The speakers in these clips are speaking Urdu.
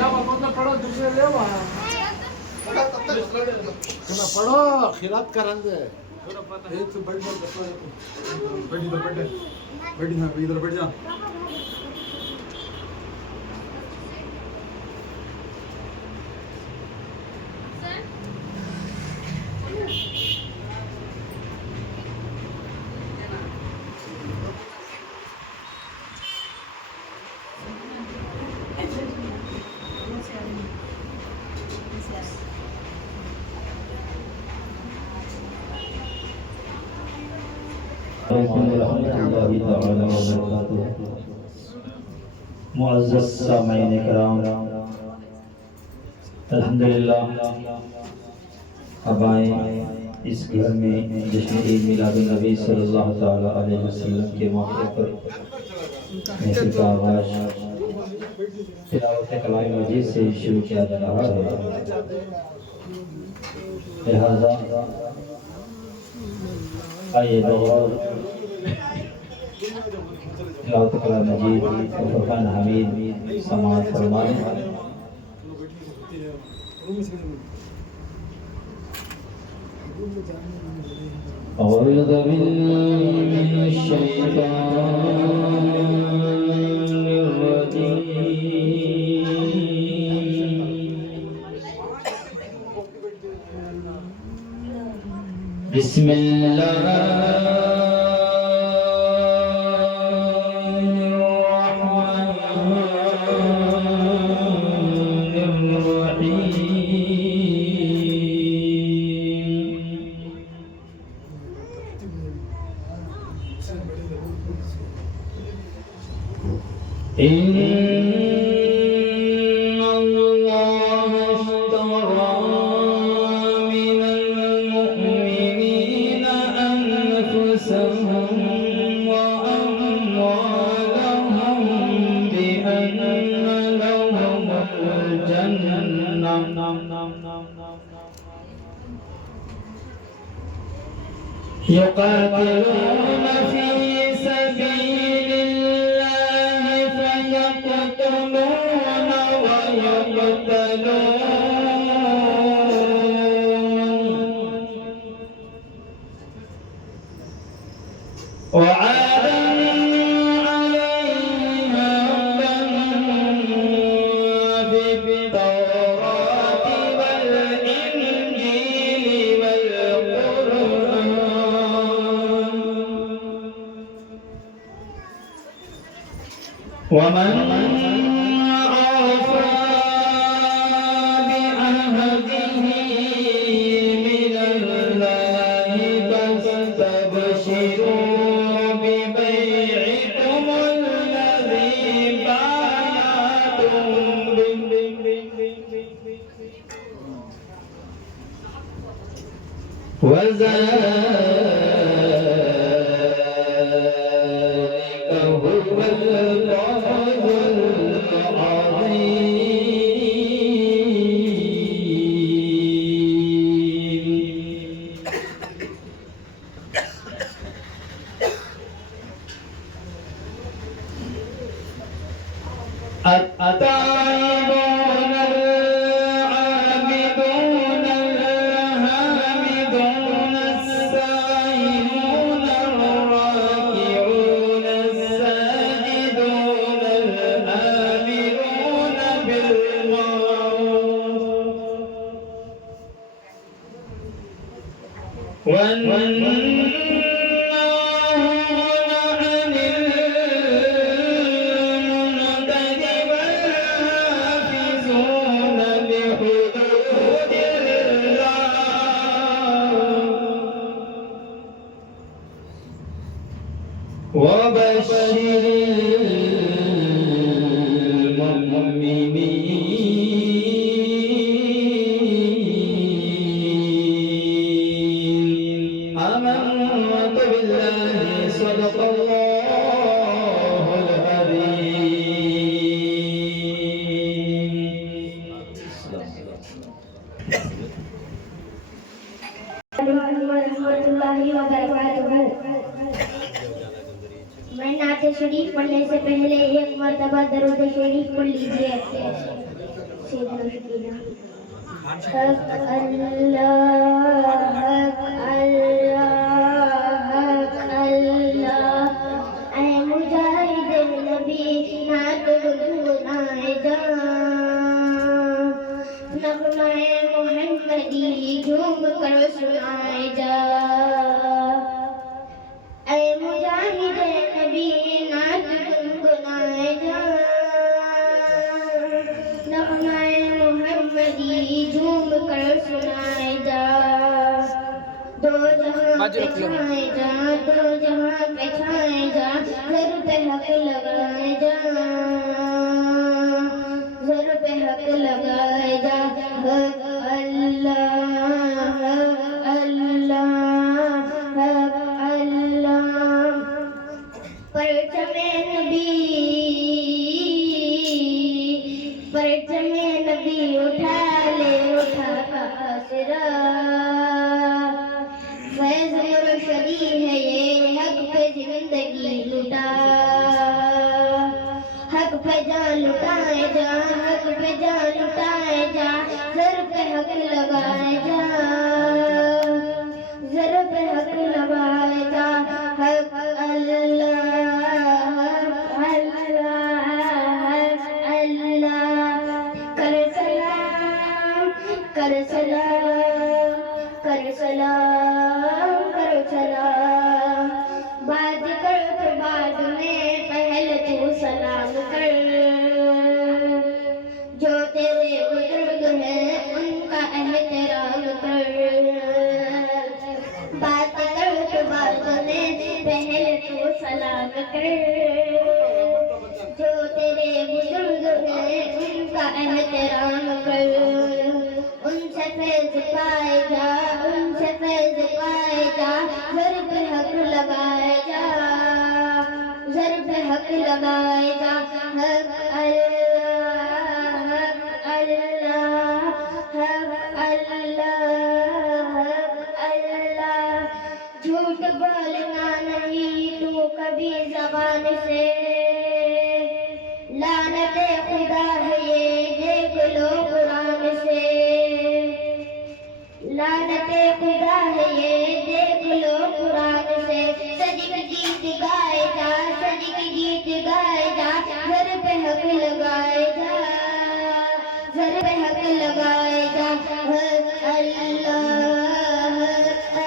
پڑھو دوسرے لے وہاں پڑھو خیرات کرن دے ادھر بیٹھ جا معزز سامعین کرام، الحمدللہ اب آئیں اس گھر میں جشن عید میلاد النبی صلی اللہ علیہ وسلم کے موقع پر محفل کا آغاز تلاوت کلام مجید سے شروع کیا جا رہا ہے، لہذا آئیے دوغور تلاوت کلام مجید و فرقان حمید سماعت فرمائیں۔ أعوذ بالله من الشيطان الرجيم، بسم الله إن الله اشترى من المؤمنين أنفسهم وأموالهم بأن لهم الجنة يقاتلون في سبيل الله فيقتلون ويقتلون، وعدا عليه في التوراة والإنجيل والقرآن، ومن أوفى بعهده من الله فاستبشروا ببيعكم الذي بايعتم به، وذلك هو الفوز العظيم. التائبون العابدون الحامدون السائلون الراكعون الساجدون الآمرون بالمعروف والناهون عن المنكر والحافظون لحدود الله، وبشر المؤمنين. آمنت بالله صدق الله العظيم. ورحمۃ اللہ وبرکاتہ۔ میں نعت شریف پڑھنے سے پہلے ایک مرتبہ درود شریف پڑھ لیجیے۔ سیدنا سکینہ حق اللہ حق اللہ حق اللہ اے مجاہد نبی نعت گنگنائے جا نغمہ محمدی جھوم کر سنائے جا اے مجاہد نبی نعت گنگنائے جا نغمہ محمدی جھوم کر سنائے جا دو جہاں پہ چھائے جا دو جہاں پہ چھائے جا سر پہ حق لگائے جا سر پہ حق لگائے جا حق اللہ حق اللہ حق اللہ پرچم نبی اٹھا لے اٹھا کا آسرا فیض مرشدی ہے یہ حق پہ زندگی لٹا حق پہ جان لٹائے جا حق پہ جان لٹائے جا سر پہ حق لگائے جا سر پہ حق لگائے جا حق اللہ حق اللہ حق اللہ کر سلام کر سلام کر سلام کر سلام بات کر تو بعد میں پہلے تو سلام کر جو تیرے بزرگ ہیں ان کا احترام کر بات کر تو بعد میں پہلے تو سلام کر جو تیرے بزرگ ہیں ان کا احترام کر ان سے فیض پائے جا ان سے فیض پائے جا سر پہ حق لگائے جا سر پہ حق لگائے جا حق اللہ حق اللہ حق اللہ حق اللہ جھوٹ بولنا نہیں تو کبھی زبان سے لعنت خدا ہے یہ دیکھ لو قرآن سے لعنت خدا ہے یہ دیکھ لو قرآن سے صدق گیت گائے جا صدق گیت گائے جا سر پہ حق لگائے جا سر پہ حق لگائے جا حق اللہ حق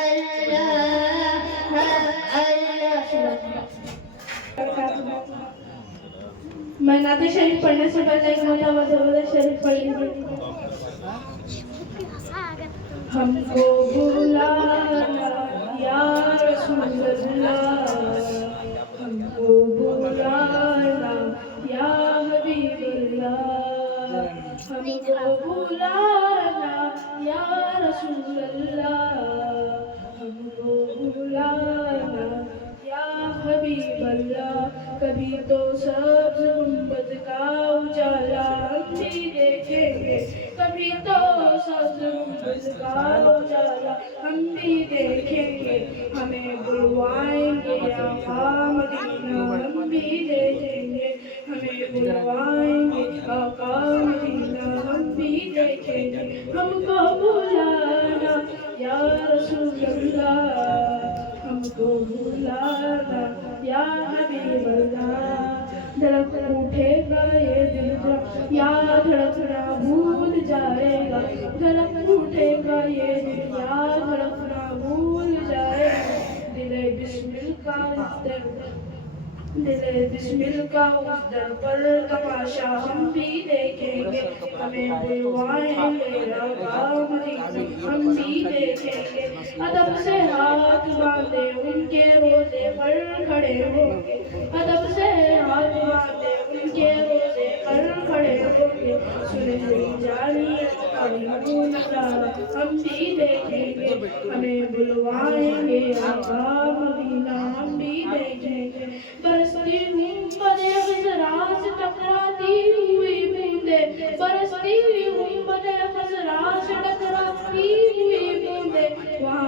اللہ حق اللہ میں نعت شریف پڑھنے سے پہلے ایک مرتبہ درود شریف پڑھ لیجیے ہم کو بلانا یا رسول اللہ ہم کو بلانا یا حبیب اللہ ہم کو بلانا یا رسول اللہ ہم کو بلانا یا حبیب اللہ کبھی تو سبز گنبد کا اجالا ہم بھی دیکھیں گے کبھی تو سبز گنبد کا اجالا ہم بھی دیکھیں گے ہمیں بلوائیں گے آقا مدینہ ہم بھی دیکھیں گے ہمیں بلوائیں گے آقا مدینہ ہم بھی دیکھیں گے ہم کو بلانا یا رسول اللہ ہم کو بلانا یا حبیب اللہ دھڑک اٹھے گا یہ دل جب یا دھڑکنا بھول جائے گا دھڑک اٹھے گا یہ دل یا دھڑکنا بھول جائے گا دل بسمل کا اس در پر تماشا ہم بھی دیکھیں گے ہمیں بلوائیں گے آقا مدینہ ہم بھی دیکھیں گے ادب سے ہاتھ باندھے ان کے روزے پر کھڑے ہوں گے ادب سے ہاتھ باندھے ان کے روزے پر کھڑے ہوں گے سنہری جالیت کا نور نظارہ ہم بھی دیکھیں گے ہمیں بلوائیں گے آقا مدینہ ہم بھی دیکھیں گے برستی گنبد خضرا سے ٹکراتی ہوئی بوندیں برستی گنبد خضرا سے ٹکراتی ہوئی بوندیں وہاں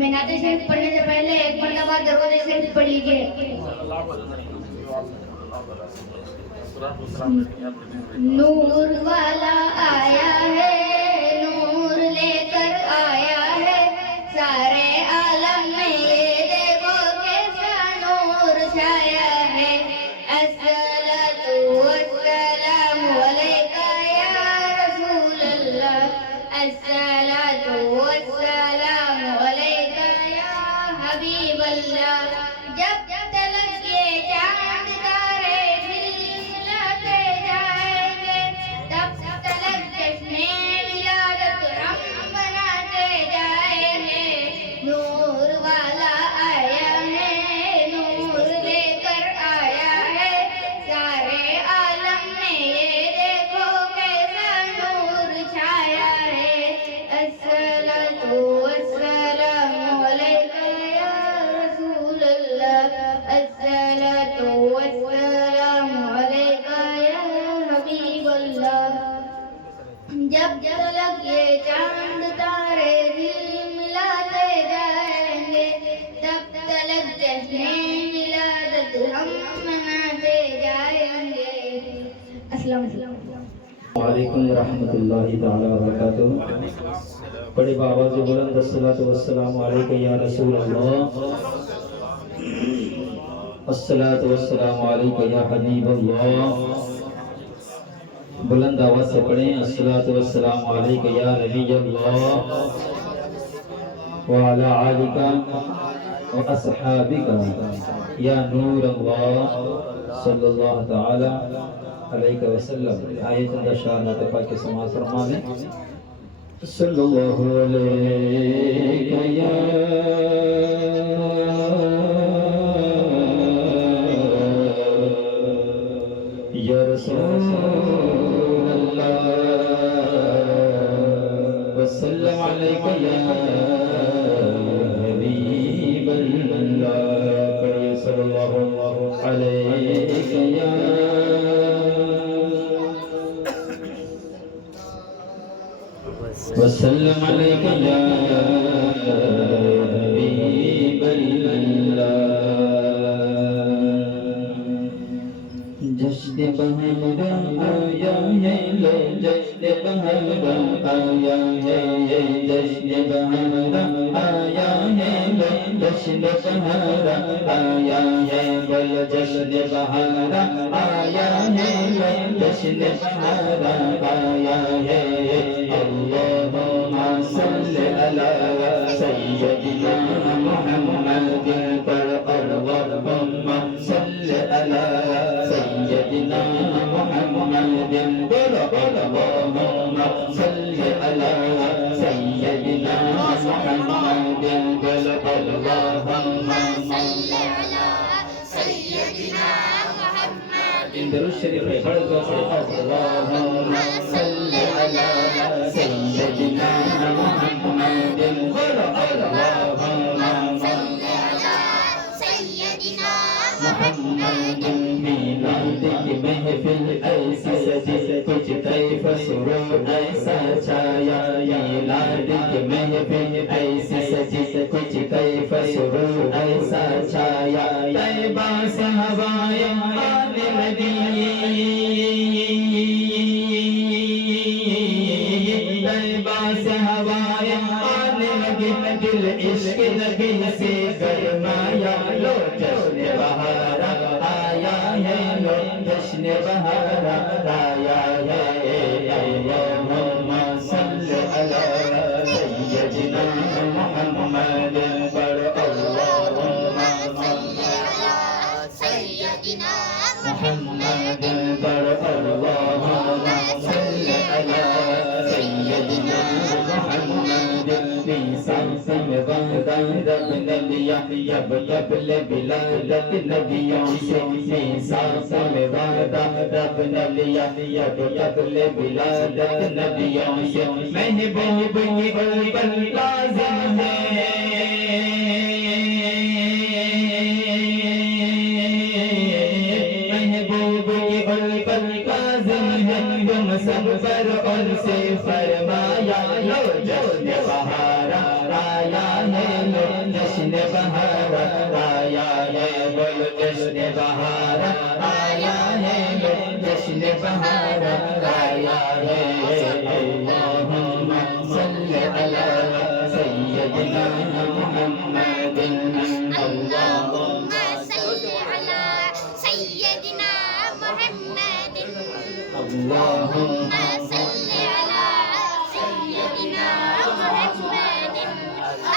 میں نعت شریف پڑھنے سے پہلے ایک مرتبہ درود شریف پڑھ لیجیے. نور والا آیا ہے, نور لے کر آیا ہے, سارے عالم میں یہ دیکھو کیسا نور چھایا ہے. الصلاۃ والسلام علیکہ یا رسول اللہ, الصلاۃ والسلام علیکہ یا حبیب اللہ. جب تلک یہ چاند تارے ملاتے جائیں گے, تب تلک جشن ولادت ہم مناتے جائیں گے. نور والا آیا ہے, نور لے کر آیا ہے, سارے عالم میں یہ دیکھو کیسا نور چھایا ہے. الصلاۃ والسلام علیکہ یا رسول اللہ, الصلاۃ والسلام علیکہ یا حبیب اللہ. جب تلک یہ چاند تارے دل ملاتے جائیں گے, تب تلک جشن ولادت ہم مناتے جائیں گے. السلام علیکم. وعلیکم ورحمۃ اللہ تعالی وبرکاتہ. بڑے بآواز بلند الصلاۃ والسلام علیکہ یا رسول اللہ, الصلاۃ والسلام علیکہ یا حبیب اللہ. بلند آواز سے پڑھیں الصلاۃ والسلام علیکہ یا نبی اللہ وعلی آلک واصحابک یا نور اللہ صلی اللہ تعالی علیہ وسلم. آئے چندہ شاہ نعت پاک کے سماعت فرما لیں. صلی اللہ علیہ یا رسول اللہ وسلم علیکہ یا حبیب اللہ. پڑھیے صلی اللہ علیہ یا وسلم علیکہ یا حبیب اللہ. جشن بہرام آیا ہے, جشن بہرام آیا ہے, جشن بہرام آیا ہے, جشن بہرام آیا ہے, بل جشن بہرام آیا ہے, جشن بہرام آیا ہے. اللہم صلی علی سیدنا محمد پر, اللہم صلی علی سیدنا محمد پر, اللہم صلی علی سیدنا محمد پر, اللہم صلی علی سیدنا محمد. درود شریف پڑھ دو. اللہم صلی علی سیدنا محمد پر, اللہم صلی علی سیدنا محمد. میلاد کی محفل ایسی سجی, کچھ طیف سرور ایسا چھایا. میلاد کی محفل ایسی سجی, کچھ طیف سرور ایسا چھایا. طیبہ سے ہوائیں آنے لگی, طیبہ سے ہوائیں آنے لگی, دل عشق نبی سے گرمایا. لو جشن بہارا آیا ہے, لو جشن بہارا آیا ہے. اللہم صلی علی سیدنا محمد پر, اللہم صلی علی سیدنا محمد پر, اللہم صلی علی سیدنا محمد. سانس میں وعدہ رب نے لیا, جب قبل ولادت نبیوں سے. سانس میں وعدہ رب نے لیا, جب قبل ولادت نبیوں سے. محبوب کی قلب لازم ہے, محبوب کی قلب لازم ہے. تم سب پر ان سے فرمایا لو جشن بہار آیا ہے، لو جشن بہار آیا ہے، بولو جشن بہار آیا ہے، لو جشن بہار آیا ہے۔ اللہم صلی علی سیدنا محمد، اللهم صل على سيدنا محمد اللہم صل على سيدنا محمد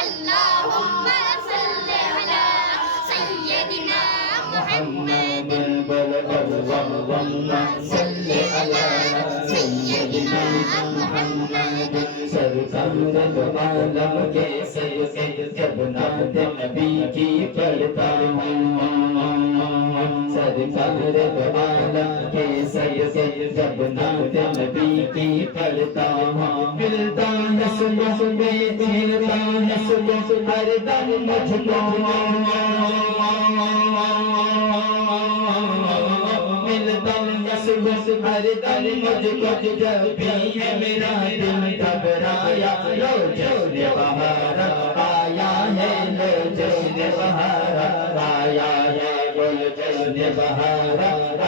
اللهم صل على سيدنا محمد اللہم صلی علی سیدنا محمد، سرکار دو عالم کے صدقے جب نعت نبی کی پڑھتا ہوں، سرکار دو عالم کے صدقے جب نعت نبی کی پڑھتا ہوں، ملتا ہے صبح ملتا ہے صبح ہر دم مجھ کو، ملتا ہے صبح ہر دم مجھ کو، جب بھی ہے میرا دل گھبرایا لو جشن بہار آیا ہے، لو جشن بہار آیا ہے، بولو جشن بہار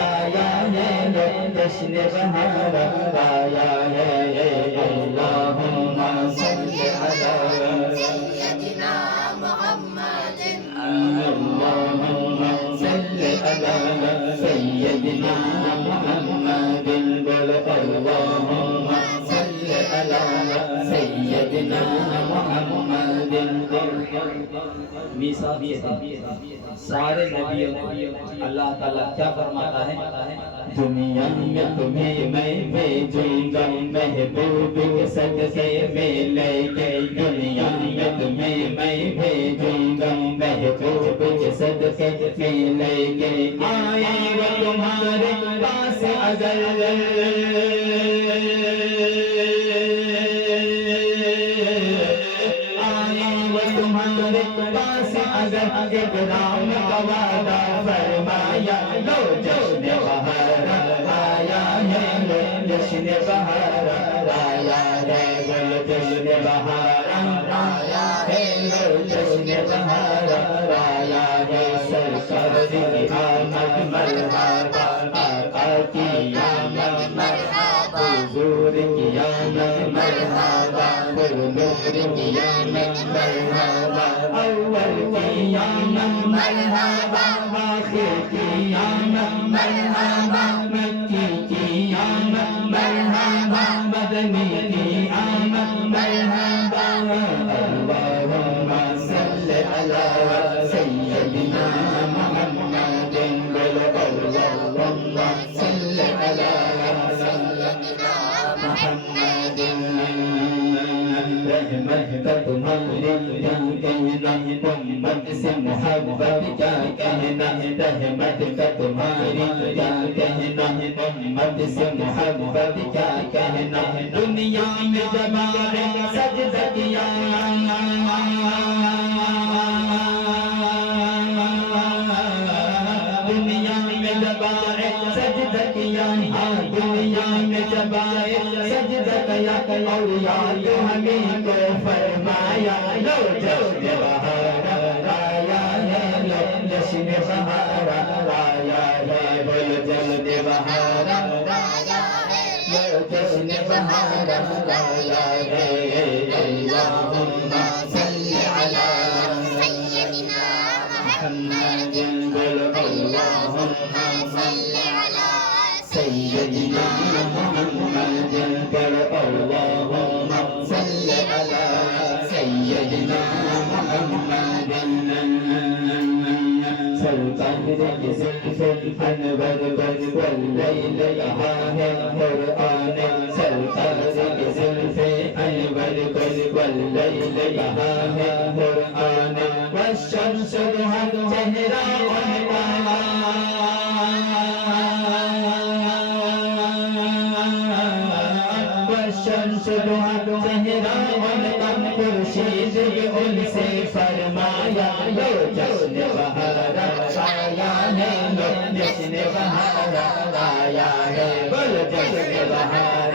آیا ہے، لو جشن بہار آیا ہے۔ اللہم صلی علی سيدنا محمد اللہم صلی علی سیدنا محمد، بولو اللہم صلی علی سیدنا محمد۔ میثاق سارے نبیوں اللہ تعالیٰ کیا فرماتا ہے؟ دنیا میں تمہیں میں بھیجوں گا محبوب کے صدقے میں لے کے، دنیا میں تمہیں میں بھیجوں گا محبوب کے صدقے میں لے کے، آئے وہ تمہارے پاس اگر تمہارے پاس اگر اکرام کا وعدہ فرمایا لو جشن بہار آیا ہے، لو جشن بہار آیا ہے، بولو جشن بہار آیا ہے، لو جشن بہار آیا ہے، سرکار کی آمد مرحبا، آقا کی آمد مرحبا، حضور کی آمد مرحبا، نور کی آمد مرحبا، اول کی آمد مرحبا، آخر کی آمد مرحبا، مکی کی آمد مرحبا، مدنی کی آمد مرحبا، اللہم صلی علی سیدنا محمد، بولو اللہم صلی علی سیدنا محمد۔ رحمت کا تمہاری کیا کہنا، امت سے محبت کیا کہنا، رحمت کا تمہاری کیا کہنا، امت سے محبت کیا کہنا، دنیا میں جماعت سجدہ کیا، دنیا میں جماعت سجدہ کیا، دنیا میں جماعت سجدہ کیا، اور یاد ہمیں کو فرمایا لو جشن بہار آیا ہے، لو جشن بہار آیا ہے، بولو جشن بہار آیا ہے، لو جشن بہار آیا ہے۔ اللہم صلی علی سيدنا محمد، بولو اللہم صل على سیدنا محمد، بولو اللہم صلی علی سیدنا محمد۔ سلطان کے زلف انور پر واللیل یہاں ہے قرآن، سلطان کے زلف انور پر واللیل یہاں ہے قرآن، والشمس ضحا چہرہ ان کا، والشمس ضحا چہرہ ان کا، خورشید ان سے فرمایا لو جشن بہار آیا ہے، لو جشن بہار آیا ہے، بولو جشن بہار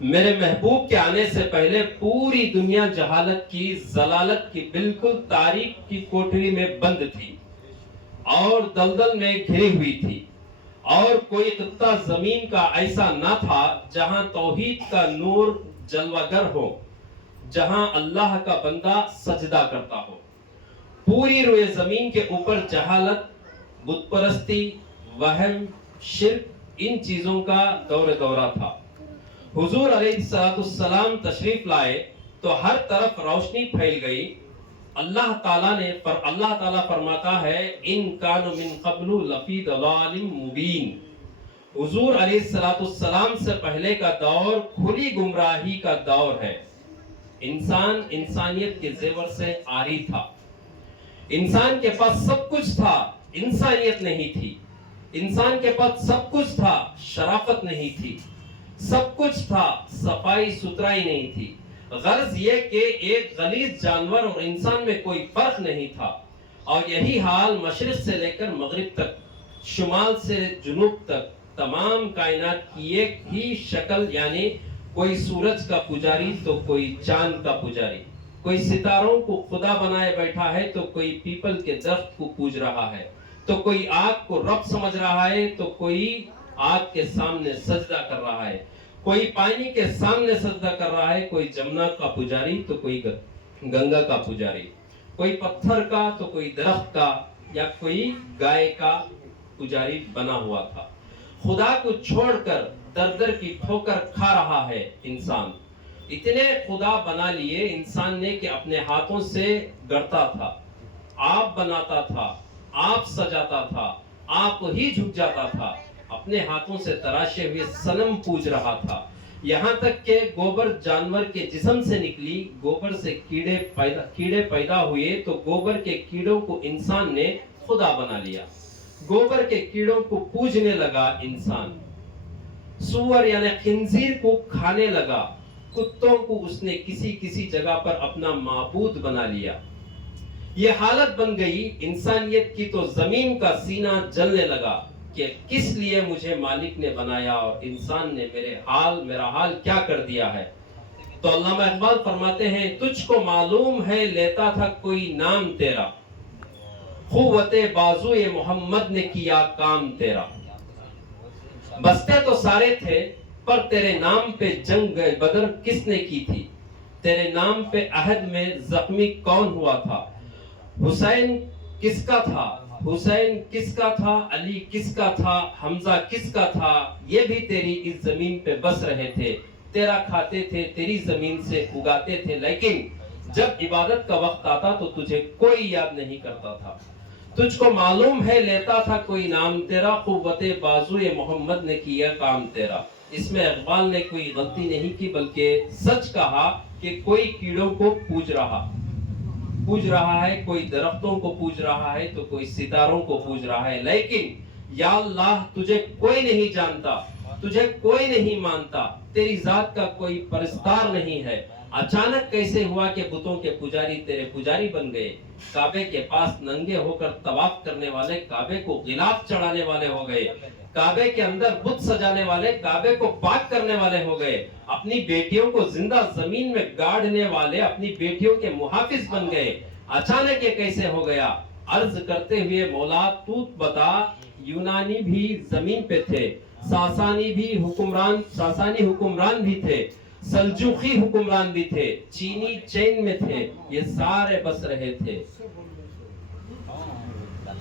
میرے محبوب کے آنے سے پہلے پوری دنیا جہالت کی، ضلالت کی بالکل تاریک کی کوٹری میں بند تھی اور دلدل میں گھری ہوئی تھی، اور کوئی خطہ زمین کا ایسا نہ تھا جہاں توحید کا نور جلوہ گر ہو، جہاں اللہ کا بندہ سجدہ کرتا ہو۔ پوری روئے زمین کے اوپر جہالت، بت پرستی، وہم، شرک، ان چیزوں کا دورہ تھا۔ حضور علیہ السلام تشریف لائے تو ہر طرف روشنی پھیل گئی۔ اللہ تعالیٰ فرماتا ہے ان کانوا من قبل لفی ضلال مبین۔ حضور علیہ السلام سے پہلے کا دور کھلی گمراہی کا دور ہے۔ انسان انسانیت کے زیور سے عاری تھا، انسان کے پاس سب کچھ تھا، انسانیت نہیں تھی۔ انسان کے پاس سب کچھ تھا، شرافت نہیں تھی۔ سب کچھ تھا، صفائی ستھرائی نہیں تھی۔ غرض یہ کہ ایک غلیظ جانور اور انسان میں کوئی فرق نہیں تھا، اور یہی حال مشرق سے لے کر مغرب تک، شمال سے جنوب تک تمام کائنات کی ایک ہی شکل، یعنی کوئی سورج کا پجاری تو کوئی چاند کا پجاری، کوئی ستاروں کو خدا بنائے بیٹھا ہے تو کوئی پیپل کے درخت کو پوج رہا ہے، تو کوئی آگ کو رب سمجھ رہا ہے تو کوئی آگ کے سامنے سجدہ کر رہا ہے، کوئی پانی کے سامنے سجدہ کر رہا ہے، کوئی جمنا کا پجاری تو کوئی گنگا کا پجاری، کوئی پتھر کا تو کوئی درخت کا یا کوئی گائے کا پجاری بنا ہوا تھا۔ خدا کو چھوڑ کر در در کی ٹھوکر کھا رہا ہے انسان۔ اتنے خدا بنا لیے انسان نے کہ اپنے ہاتھوں سے گڑتا تھا، آپ بناتا تھا، آپ سجاتا تھا، آپ ہی جھک جاتا تھا، اپنے ہاتھوں سے تراشے ہوئے صنم پوج رہا تھا، یہاں تک کہ گوبر جانور کے جسم سے نکلی، گوبر سے کیڑے پیدا ہوئے تو گوبر کے کیڑوں کو انسان نے خدا بنا لیا، گوبر کے کیڑوں کو پوجنے لگا انسان، سور یعنی خنزیر کو کھانے لگا، کتوں کو اس نے کسی جگہ پر اپنا معبود بنا لیا۔ یہ حالت بن گئی انسانیت کی تو زمین کا سینہ جلنے لگا کہ کس لیے مجھے مالک نے بنایا اور انسان نے میرا حال کیا کر دیا ہے۔ تو علامہ اقبال فرماتے ہیں تجھ کو معلوم ہے لیتا تھا کوئی نام تیرا، قوت بازوئے محمد نے کیا کام تیرا۔ بستے تو سارے تھے پر تیرے نام پہ جنگ بدر کس نے کی تھی، تیرے نام پہ عہد میں زخمی کون ہوا تھا، حسین کس کا تھا، حسین کس کا تھا، علی کس کا تھا، حمزہ کس کا تھا، یہ بھی تیری اس زمین پہ بس رہے تھے، تیرا کھاتے تھے، تیری زمین سے اگاتے تھے، لیکن جب عبادت کا وقت آتا تو تجھے کوئی یاد نہیں کرتا تھا۔ تجھ کو معلوم ہے لیتا تھا کوئی نام تیرا، قوت بازوئے محمد نے کیا کام تیرا۔ اس میں اقبال نے کوئی غلطی نہیں کی بلکہ سچ کہا کہ کوئی کیڑوں کو پوج رہا ہے، کوئی درختوں کو پوج رہا ہے تو کوئی ستاروں کو پوج رہا ہے، لیکن یا اللہ تجھے کوئی نہیں جانتا، تجھے کوئی نہیں مانتا، تیری ذات کا کوئی پرستار نہیں ہے۔ اچانک کیسے ہوا کہ بتوں کے پجاری تیرے پجاری بن گئے، کعبے کے پاس ننگے ہو کر طواف کرنے والے کعبے کو غلاف چڑھانے والے ہو گئے، کعبے کے اندر بت سجانے والے کعبے کو پاک کرنے والے ہو گئے، اپنی بیٹیوں کو زندہ زمین میں گاڑنے والے اپنی بیٹیوں کے محافظ بن گئے۔ اچانک یہ کیسے ہو گیا؟ عرض کرتے ہوئے مولا تو بتا، یونانی بھی زمین پہ تھے، ساسانی حکمران بھی تھے، سلجوقی حکمران بھی تھے، چینی چین میں تھے، یہ سارے بس رہے تھے۔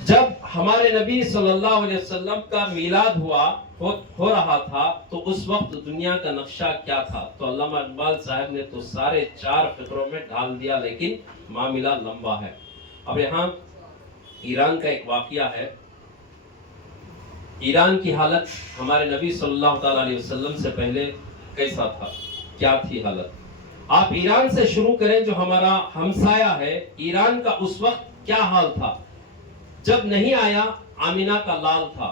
جب ہمارے نبی صلی اللہ علیہ وسلم کا میلاد ہو رہا تھا تو اس وقت دنیا کا نقشہ کیا تھا؟ تو علامہ اقبال صاحب نے تو سارے 4 فقروں میں ڈال دیا، لیکن معاملہ لمبا ہے۔ اب یہاں ایران کا ایک واقعہ ہے۔ ایران کی حالت ہمارے نبی صلی اللہ علیہ وسلم سے پہلے کیسا تھا، کیا تھی حالت؟ آپ ایران سے شروع کریں جو ہمارا ہمسایہ ہے۔ ایران کا اس وقت کیا حال تھا؟ جب نہیں آیا آمینہ کا لال تھا۔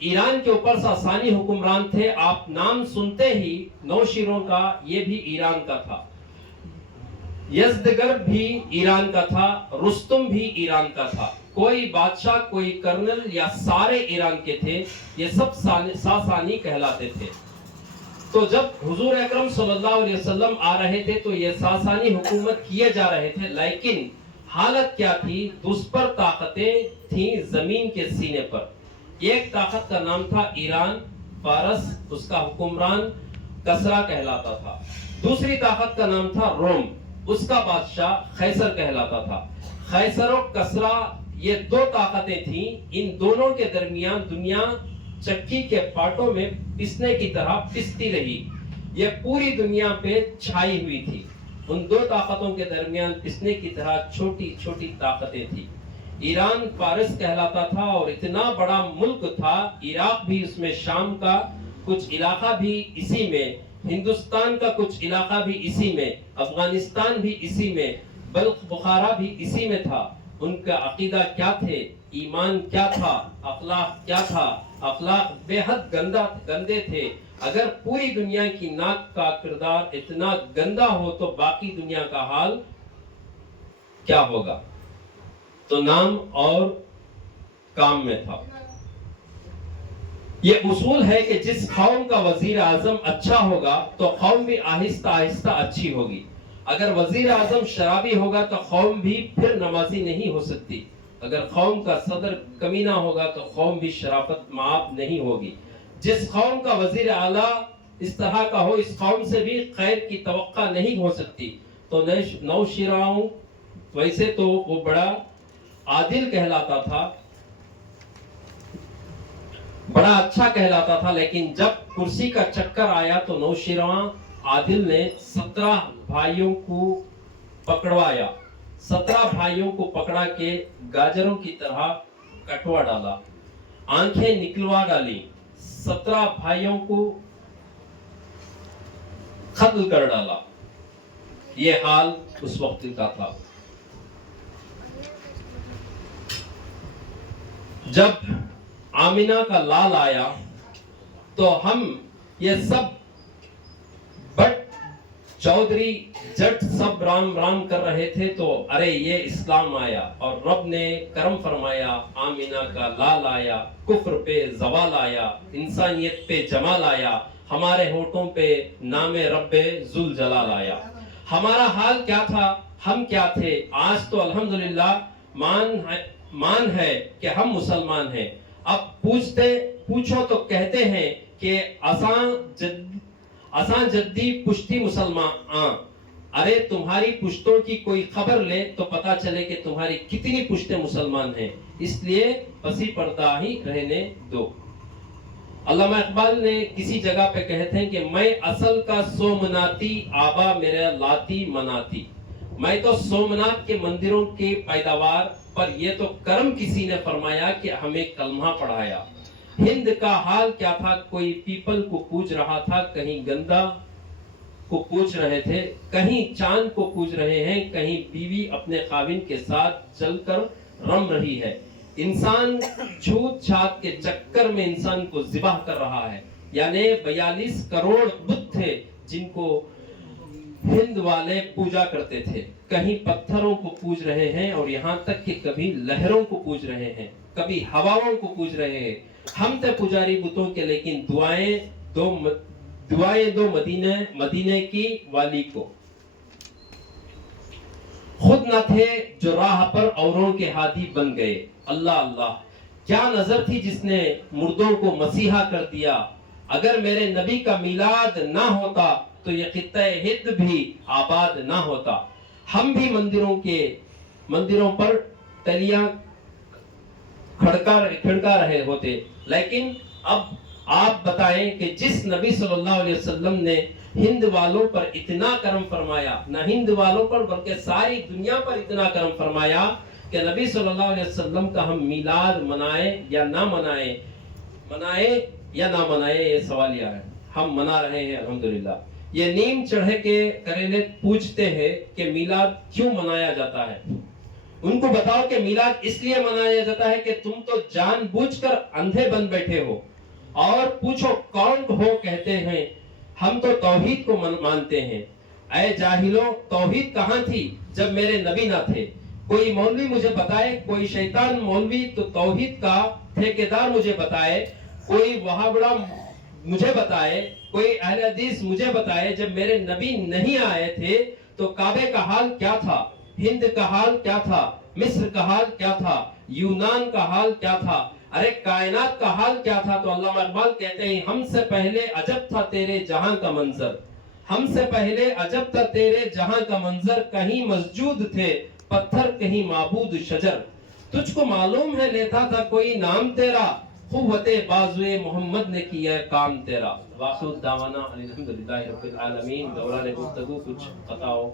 ایران کے اوپر ساسانی حکمران تھے، آپ نام سنتے ہی نوشیروں کا، یہ بھی ایران کا تھا، یزدگر بھی ایران کا تھا، رستم بھی ایران کا تھا، کوئی بادشاہ کوئی کرنل یا سارے ایران کے تھے، یہ سب ساسانی کہلاتے تھے۔ تو جب حضور اکرم صلی اللہ علیہ وسلم آ رہے تھے تو یہ ساسانی حکومت کیے جا رہے تھے، لیکن حالت کیا تھی؟ دوسپر طاقتیں تھیں زمین کے سینے پر. ایک طاقت کا نام تھا ایران، فارس، اس کا حکمران کسرا کہلاتا تھا. دوسری طاقت کا نام تھا روم، اس کا بادشاہ قیصر کہلاتا تھا. قیصر و کسرا یہ دو طاقتیں تھیں. ان دونوں کے درمیان دنیا چکی کے پاٹوں میں پسنے کی طرح پستی رہی. یہ پوری دنیا پہ چھائی ہوئی تھی. ان دو طاقتوں کے درمیان پسنے کی طرح چھوٹی چھوٹی طاقتیں تھیں. ایران فارس کہلاتا تھا اور اتنا بڑا ملک تھا. عراق بھی اس میں، شام کا کچھ علاقہ بھی اسی میں، ہندوستان کا کچھ علاقہ بھی اسی میں، افغانستان بھی اسی میں، بلخ بخارا بھی اسی میں تھا. ان کا عقیدہ کیا تھے، ایمان کیا تھا، اخلاق کیا تھا؟ اخلاق بے حد گندے تھے. اگر پوری دنیا کی ناک کا کردار اتنا گندا ہو تو باقی دنیا کا حال کیا ہوگا؟ تو نام اور کام میں تھا. یہ اصول ہے کہ جس قوم کا وزیر اعظم اچھا ہوگا تو قوم بھی آہستہ آہستہ اچھی ہوگی. اگر وزیر اعظم شرابی ہوگا تو قوم بھی پھر نمازی نہیں ہو سکتی. اگر قوم کا صدر کمینہ ہوگا تو قوم بھی شرافت معاف نہیں ہوگی. جس قوم کا وزیر اعلیٰ اس طرح کا ہو، اس قوم سے بھی خیر کی توقع نہیں ہو سکتی. تو نوشیراؤں ویسے تو وہ بڑا عادل کہلاتا تھا، بڑا اچھا کہلاتا تھا، لیکن جب کرسی کا چکر آیا تو نوشیراں عادل نے 17 بھائیوں کو پکڑوایا. 17 بھائیوں کو پکڑا کے گاجروں کی طرح کٹوا ڈالا، آنکھیں نکلوا ڈالی، 17 بھائیوں کو قتل کر ڈالا. یہ حال اس وقت کا تھا. جب آمینہ کا لال آیا تو ہم یہ سب بٹ چودھری جٹ سب رام رام کر رہے تھے تو ارے یہ اسلام آیا اور رب نے کرم فرمایا، آمینہ کا لال آیا، کفر پہ زوال آیا، انسانیت پہ جمال آیا، ہمارے ہونٹوں پہ نام رب ذوالجلال آیا. ہمارا حال کیا تھا، ہم کیا تھے؟ آج تو الحمدللہ مان ہے کہ ہم مسلمان ہیں. اب پوچھو تو کہتے ہیں کہ اساں جدی پشتی مسلمان. ارے تمہاری پشتوں کی کوئی خبر لے تو پتا چلے کہ تمہاری کتنی پشتیں مسلمان ہیں. اس لیے پسی پردہ ہی رہنے دو. علامہ اقبال نے کسی جگہ پہ کہتے ہیں کہ میں اصل کا سومناتی، آبا میرا لاتی مناتی. میں تو سومنات کے مندروں کی پیداوار، پر یہ تو کرم کسی نے فرمایا کہ ہمیں کلمہ پڑھایا. ہند کا حال کیا تھا؟ کوئی پیپل کو پوج رہا تھا، کہیں گندا کو پوچھ رہے تھے، کہیں چاند کو پوچھ رہے ہیں، کہیں بیوی اپنے خاوند کے ساتھ چل کر رم رہی ہے. انسان چھوت چھات کے چکر میں انسان کو ذبح کر رہا ہے. یعنی 42 کروڑ بت تھے جن کو ہند والے پوجا کرتے تھے. کہیں پتھروں کو پوج رہے ہیں اور یہاں تک کہ کبھی لہروں کو پوج رہے ہیں، کبھی ہواؤں کو پوج رہے ہیں. ہم تھے پجاری بتوں کے، لیکن دعائیں دو مدینے کی والی کو. خود نہ تھے جو راہ پر اوروں کے ہادی بن گئے. اللہ اللہ، کیا نظر تھی جس نے مردوں کو مسیحا کر دیا. اگر میرے نبی کا میلاد نہ ہوتا تو یہ خطہ ہند بھی آباد نہ ہوتا. ہم بھی مندروں پر تلیاں کھڑکا رہے ہوتے. لیکن اب آپ بتائیں کہ جس نبی صلی اللہ علیہ وسلم نے ہند والوں پر اتنا کرم فرمایا، نہ ہند والوں پر بلکہ ساری دنیا پر اتنا کرم فرمایا کہ نبی صلی اللہ علیہ وسلم کا ہم میلاد منائیں یا نہ منائیں، یہ سوال یہ ہے. ہم منا رہے ہیں الحمدللہ. یہ نیم چڑھے کے کریلے پوچھتے ہیں کہ میلاد کیوں منایا جاتا ہے. ان کو بتاؤ کہ میلاد اس لیے منایا جاتا ہے کہ تم تو جان بوجھ کر اندھے بن بیٹھے ہو. اور پوچھو کون ہو، کہتے ہیں ہم تو توحید کو مانتے ہیں. اے جاہلوں، توحید کہاں تھی جب میرے نبی نہ تھے؟ کوئی مولوی مجھے بتائے، کوئی شیطان مولوی تو توحید کا ٹھیکیدار مجھے بتائے. کوئی وہابڑا مجھے بتائے، کوئی اہل حدیث مجھے بتائے جب میرے نبی نہیں آئے تھے تو کعبے کا حال کیا تھا، ہند کا حال کیا تھا، مصر کا حال کیا تھا، یونان کا حال کیا تھا، ارے کائنات کا حال کیا تھا؟ تو علامہ اقبال کہتے ہیں ہم سے پہلے عجب تھا تیرے جہاں کا منظر، ہم سے پہلے عجب تھا تیرے جہاں کا منظر، کہیں مسجود تھے پتھر کہیں معبود شجر، تجھ کو معلوم ہے لیتا تھا کوئی نام تیرا، قوت بازوئے محمد نے کیا کام تیرا۔ واخر دعوانا الحمدللہ رب العالمین۔ دوران گفتگو کچھ قطع و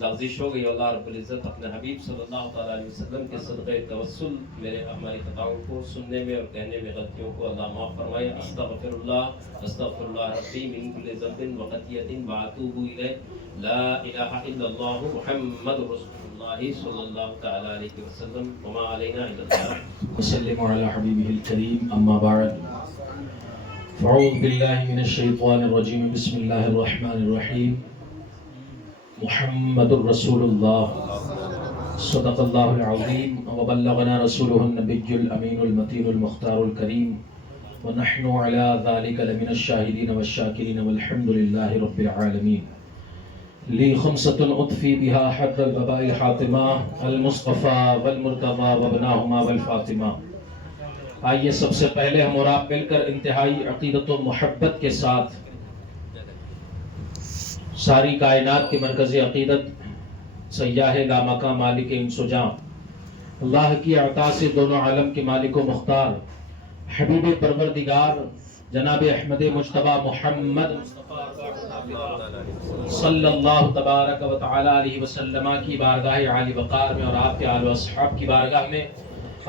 لغزش ہو گئی، اللہ رب العزت اپنے حبیب صلی اللہ تعالیٰ علیہ وسلم کے صدقے توسل میرے ہماری خطاؤں کو سننے میں اور کہنے میں غلطیوں کو اللہ معاف فرمائے۔ استغفر اللہ ربی من کل ذنب و خطیۃ واتوب الیہ، لا الہ الا اللہ محمد رسول اللہ صلی اللہ تعالیٰ علیہ وسلم، وما علینا الا البلاغ۔ وسلم علی حبیبہ الکریم، اما بعد فاعوذ باللہ من الشیطان الرجیم، بسم اللہ الرحمن الرحیم۔ محمد الرسول اللہ، صدق اللہ العظیم، وبلغنا رسولہ النبی الامین المتین المختار الکریم، ونحن علی ذلک لمن الشاہدین والشاکرین والحمد للہ رب العالمین۔ لی خمسۃ اطفی بہا حر الوباء الحاطمہ، المصطفیٰ والمرتضیٰ وابناہما والفاطمہ۔ آئیے سب سے پہلے ہم اور آپ مل کر انتہائی عقیدت و محبت کے ساتھ ساری کائنات کے مرکز عقیدت سیاح لامکاں مالک انس و جاں، اللہ کی عطا سے دونوں عالم کے مالک و مختار، حبیب پروردگار جناب احمد مجتبی محمد صلی اللہ تبارک و تعالی علیہ وسلم کی بارگاہ عالی وقار میں اور آپ کے آل و اصحاب کی بارگاہ میں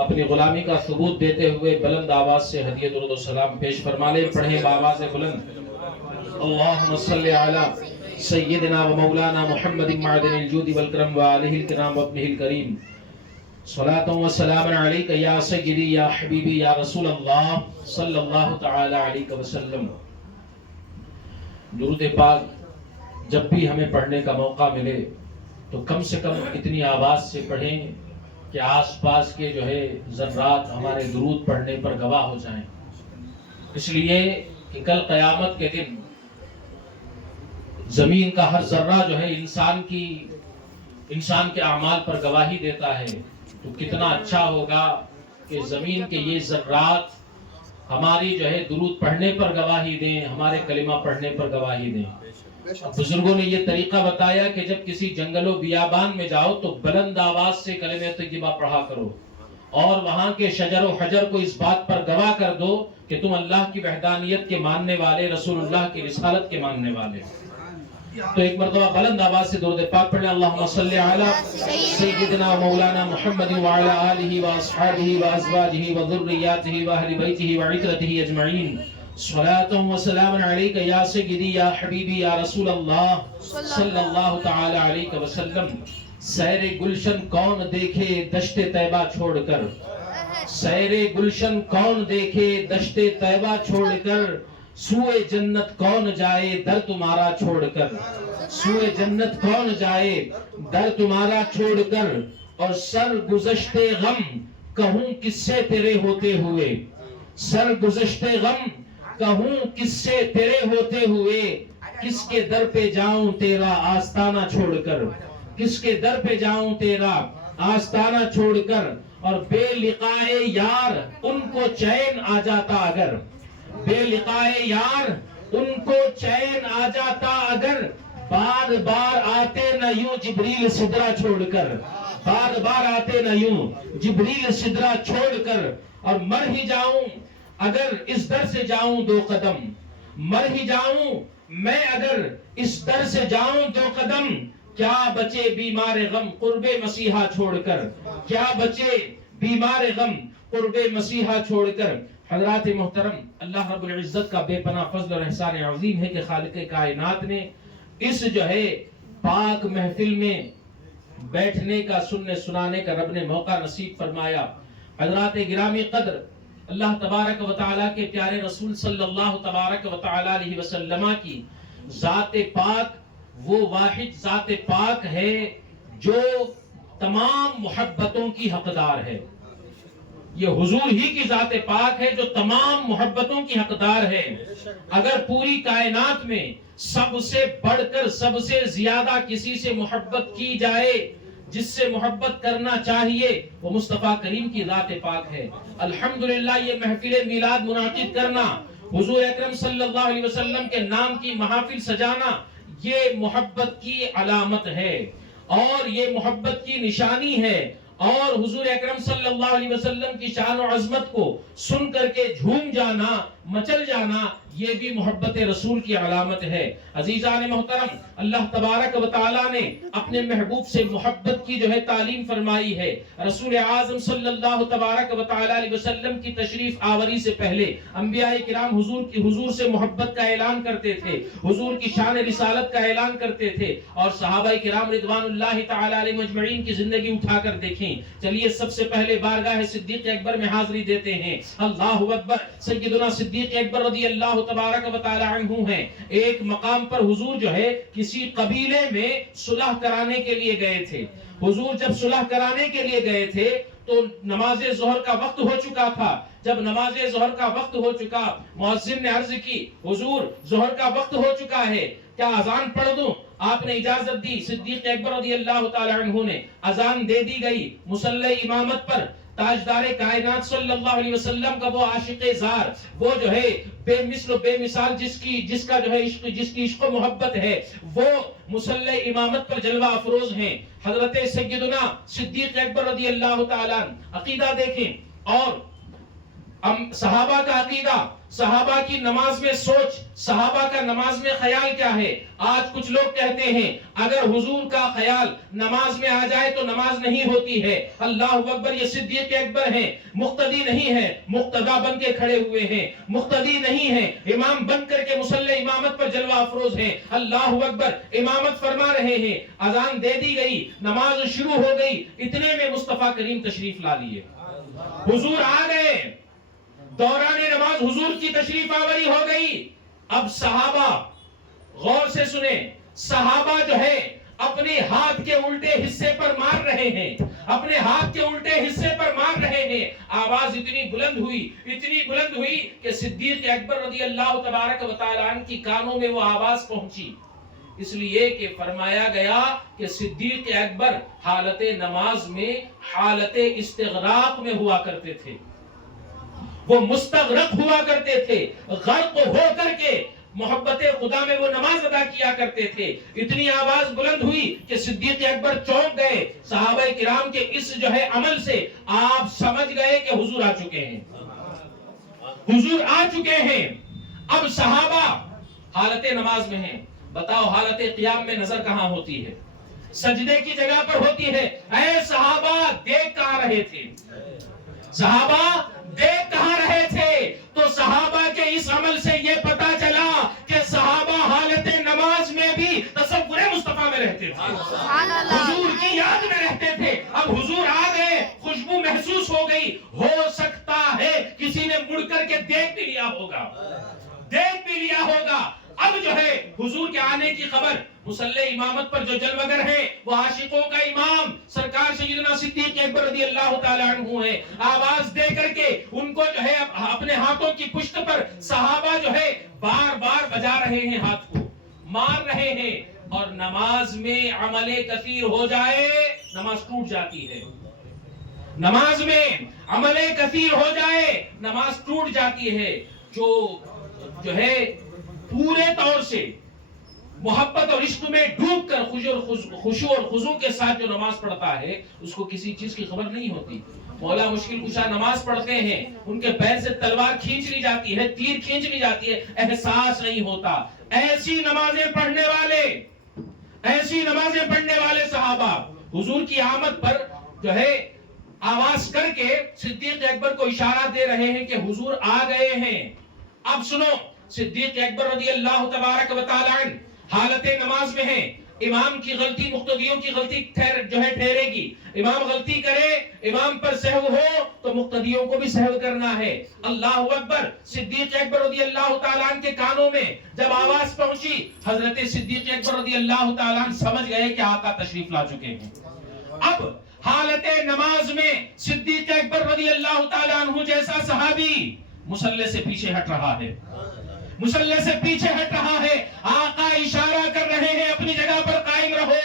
اپنی غلامی کا ثبوت دیتے ہوئے بلند آواز سے ہدیہ درود و سلام پیش فرما لیں۔ پڑھیں بآواز بلند، اللہم صلی علی سیدنا و مولانا محمد معدن الجود والکرم وآلہ الکرام وابنہ الکریم، صلاۃ و سلام علیک یا سیدی یا حبیبی یا رسول اللہ صلی اللہ تعالی علیہ وسلم۔ درود پاک جب بھی ہمیں پڑھنے کا موقع ملے تو کم سے کم اتنی آواز سے پڑھیں کہ آس پاس کے جو ہے ذرات ہمارے درود پڑھنے پر گواہ ہو جائیں، اس لیے کہ کل قیامت کے دن زمین کا ہر ذرہ جو ہے انسان کے اعمال پر گواہی دیتا ہے، تو کتنا اچھا ہوگا کہ زمین کے یہ ذرات ہماری جو ہے درود پڑھنے پر گواہی دیں، ہمارے کلمہ پڑھنے پر گواہی دیں۔ بزرگوں نے یہ طریقہ بتایا کہ جب کسی جنگل و بیابان میں جاؤ تو بلند آواز سے کلمہ طیبہ پڑھا کرو اور وہاں کے شجر و حجر کو اس بات پر گواہ کر دو کہ تم اللہ کی وحدانیت کے ماننے والے، رسول اللہ کی رسالت کے ماننے والے۔ تو ایک مرتبہ بلند آواز سے درود پاک پڑھیں، اللہم صلی علی سیدنا مولانا محمد وعلی آلہ واصحابہ وازواجہ وذریاتہ واہل بیتہ وعترتہ اجمعین، صلاۃ و سلام علیک یا سیدی یا حبیبی یا رسول اللہ صلی اللہ تعالی علیہ وسلم۔ سیر گلشن کون دیکھے دشت طیبہ چھوڑ کر، سیر گلشن کون دیکھے دشت طیبہ چھوڑ کر، سوئے جنت کون جائے در تمہارا چھوڑ کر، سوئے جنت کون جائے در تمہارا چھوڑ کر، اور سر گزشتے غم کہوں کس سے تیرے ہوتے ہوئے، سر گزشتے غم کہوں کس سے تیرے ہوتے ہوئے، کس کے در پہ جاؤں تیرا آستانہ چھوڑ کر، کس کے در پہ جاؤں تیرا آستانہ چھوڑ کر، اور بے لقائے یار ان کو چین آ جاتا اگر، بے لقائے یار ان کو چین آ جاتا اگر، بار بار آتے نہ یوں جبریل سدرہ چھوڑ کر، بار بار آتے نہ یوں جبریل سدرہ چھوڑ کر، اور مر ہی جاؤں اگر اس در سے جاؤں دو قدم، مر ہی جاؤں میں اگر اس در سے جاؤں دو قدم، کیا بچے بیمار غم قرب مسیحا چھوڑ کر، کیا بچے بیمار غم قرب مسیحا چھوڑ کر۔ حضرات محترم، اللہ رب العزت کا بے پناہ فضل اور احسان عظیم ہے کہ خالق کائنات نے اس جو ہے پاک محفل میں بیٹھنے کا، سننے سنانے کا رب نے موقع نصیب فرمایا۔ حضرات گرامی قدر، اللہ تبارک و تعالیٰ کے پیارے رسول صلی اللہ تبارک و تعالیٰ علیہ وسلم کی ذات پاک وہ واحد ذات پاک ہے جو تمام محبتوں کی حقدار ہے، یہ حضور ہی کی ذات پاک ہے جو تمام محبتوں کی حقدار ہے. اگر پوری کائنات میں سب سے بڑھ کر سب سے زیادہ کسی سے محبت کی جائے، جس سے محبت کرنا چاہیے، وہ مصطفیٰ کریم کی ذات پاک ہے. الحمدللہ یہ محفل میلاد منعقد کرنا، حضور اکرم صلی اللہ علیہ وسلم کے نام کی محافل سجانا، یہ محبت کی علامت ہے اور یہ محبت کی نشانی ہے. اور حضور اکرم صلی اللہ علیہ وسلم کی شان و عظمت کو سن کر کے جھوم جانا، مچل جانا، یہ بھی محبت رسول کی علامت ہے. عزیزان محترم، اللہ تبارک و تعالی نے اپنے محبوب سے محبت کی جو ہے تعلیم فرمائی ہے. رسول اعظم صلی اللہ تبارک و تعالی علیہ وسلم کی تشریف آوری سے پہلے انبیاء کرام حضور سے محبت کا اعلان کرتے تھے، حضور کی شان رسالت کا اعلان کرتے تھے. اور صحابہ کرام رضوان اللہ تعالی علیہ مجمعین کی زندگی اٹھا کر دیکھیں. چلیے سب سے پہلے بارگاہ صدیق اکبر میں حاضری دیتے ہیں. اللہ اکبر. سیدنا صدیق اکبر رضی اللہ تبارک و تعالی عنہ ہیں. ایک مقام پر حضور جو ہے کسی قبیلے میں صلح کرانے کے لیے گئے تھے. حضور جب صلح کرانے کے لیے گئے تھے تو نماز ظہر کا وقت ہو چکا تھا. جب نماز ظہر کا وقت ہو چکا، مؤذن نے عرض کی، حضور ظہر کا وقت ہو چکا ہے، کیا اذان پڑھ دوں؟ آپ نے اجازت دی. صدیق اکبر رضی اللہ تعالی عنہ نے اذان دے دی گئی. مصلی امامت پر تاجدار کائنات صلی اللہ علیہ وسلم کا وہ عاشق زار، وہ جو ہے بے مثل و بے مثال جس کا جو ہے جس کی عشق و محبت ہے، وہ مصلی امامت پر جلوہ افروز ہیں. حضرت سیدنا صدیق اکبر رضی اللہ تعالی عنہ. عقیدہ دیکھیں اور صحابہ کا عقیدہ، صحابہ کی نماز میں سوچ، صحابہ کا نماز میں خیال کیا ہے. آج کچھ لوگ کہتے ہیں اگر حضور کا خیال نماز میں آ جائے تو نماز نہیں ہوتی ہے. اللہ اکبر. یہ صدیق اکبر ہیں، مقتدی نہیں ہے، مقتدا بن کے کھڑے ہوئے ہیں. مقتدی نہیں ہے، امام بن کر کے مصلی امامت پر جلوہ افروز ہیں. اللہ اکبر. امامت فرما رہے ہیں، اذان دے دی گئی، نماز شروع ہو گئی. اتنے میں مصطفیٰ کریم تشریف لا لیے، حضور آ گئے. دوران نماز حضور کی تشریف آوری ہو گئی. اب صحابہ غور سے سنیں، صحابہ جو ہے اپنے ہاتھ کے الٹے حصے پر مار رہے ہیں، اپنے ہاتھ کے الٹے حصے پر مار رہے ہیں. آواز اتنی بلند ہوئی کہ صدیق اکبر رضی اللہ تبارک و تعالی عنہ کی کانوں میں وہ آواز پہنچی. اس لیے کہ فرمایا گیا کہ صدیق اکبر حالت نماز میں حالت استغراق میں ہوا کرتے تھے. وہ مستغرق ہوا کرتے تھے، غرق ہو کر کے محبت خدا میں وہ نماز ادا کیا کرتے تھے. اتنی آواز بلند ہوئی کہ صدیق اکبر چونک گئے. صحابہ کرام کے اس جو ہے عمل سے آپ سمجھ گئے کہ حضور آ چکے ہیں، حضور آ چکے ہیں. اب صحابہ حالت نماز میں ہیں. بتاؤ حالت قیام میں نظر کہاں ہوتی ہے؟ سجدے کی جگہ پر ہوتی ہے. اے صحابہ دیکھ کہاں رہے تھے؟ صحابہ دیکھ کہاں رہے تھے؟ تو صحابہ کے اس عمل سے یہ پتا چلا کہ صحابہ حالت نماز میں بھی تصور مصطفیٰ میں رہتے تھے، حضور کی یاد میں رہتے تھے. اب حضور آ گئے، خوشبو محسوس ہو گئی. ہو سکتا ہے کسی نے مڑ کر کے دیکھ بھی لیا ہوگا. اب جو ہے حضور کے آنے کی خبر، مصلی امامت پر جو جلوگر ہیں وہ عاشقوں کا امام سرکار سیدنا صدیق اکبر رضی اللہ تعالی عنہ ہیں. آواز دے کر کے ان کو جو ہے اپنے ہاتھوں کی پشت پر صحابہ جو ہے بار بار بجا رہے ہیں، ہاتھ کو مار رہے ہیں. اور نماز میں عمل کثیر ہو جائے نماز ٹوٹ جاتی ہے. نماز میں عمل کثیر ہو جائے نماز ٹوٹ جاتی ہے. جو ہے پورے طور سے محبت اور عشق میں ڈوب کر خشوع اور خضوع کے ساتھ جو نماز پڑھتا ہے اس کو کسی چیز کی خبر نہیں ہوتی. مولا مشکل کشا نماز پڑھتے ہیں، ان کے پیر سے تلوار کھینچ لی جاتی ہے، تیر کھینچ لی جاتی ہے، احساس نہیں ہوتا. ایسی نمازیں پڑھنے والے صحابہ حضور کی آمد پر جو ہے آواز کر کے صدیق اکبر کو اشارہ دے رہے ہیں کہ حضور آ گئے ہیں. اب سنو، صدیق اکبر رضی اللہ تبارک و تعالی عنہ حالت نماز میں ہیں. امام کی غلطی مقتدیوں کی غلطی جو ہے ٹھہرے گی. امام غلطی کرے، امام پر سہو ہو تو مقتدیوں کو بھی سہو کرنا ہے. اللہ اکبر. صدیق اکبر رضی اللہ تعالیٰ عنہ کے کانوں میں جب آواز پہنچی، حضرت صدیق اکبر رضی اللہ تعالیٰ عنہ سمجھ گئے کہ آقا تشریف لا چکے ہیں. اب حالت نماز میں صدیق اکبر رضی اللہ تعالیٰ عنہ جیسا صحابی مصلی سے پیچھے ہٹ رہا ہے، مصلی سے پیچھے ہٹ رہا ہے، آقا اشارہ کر رہے ہیں اپنی جگہ پر قائم رہو،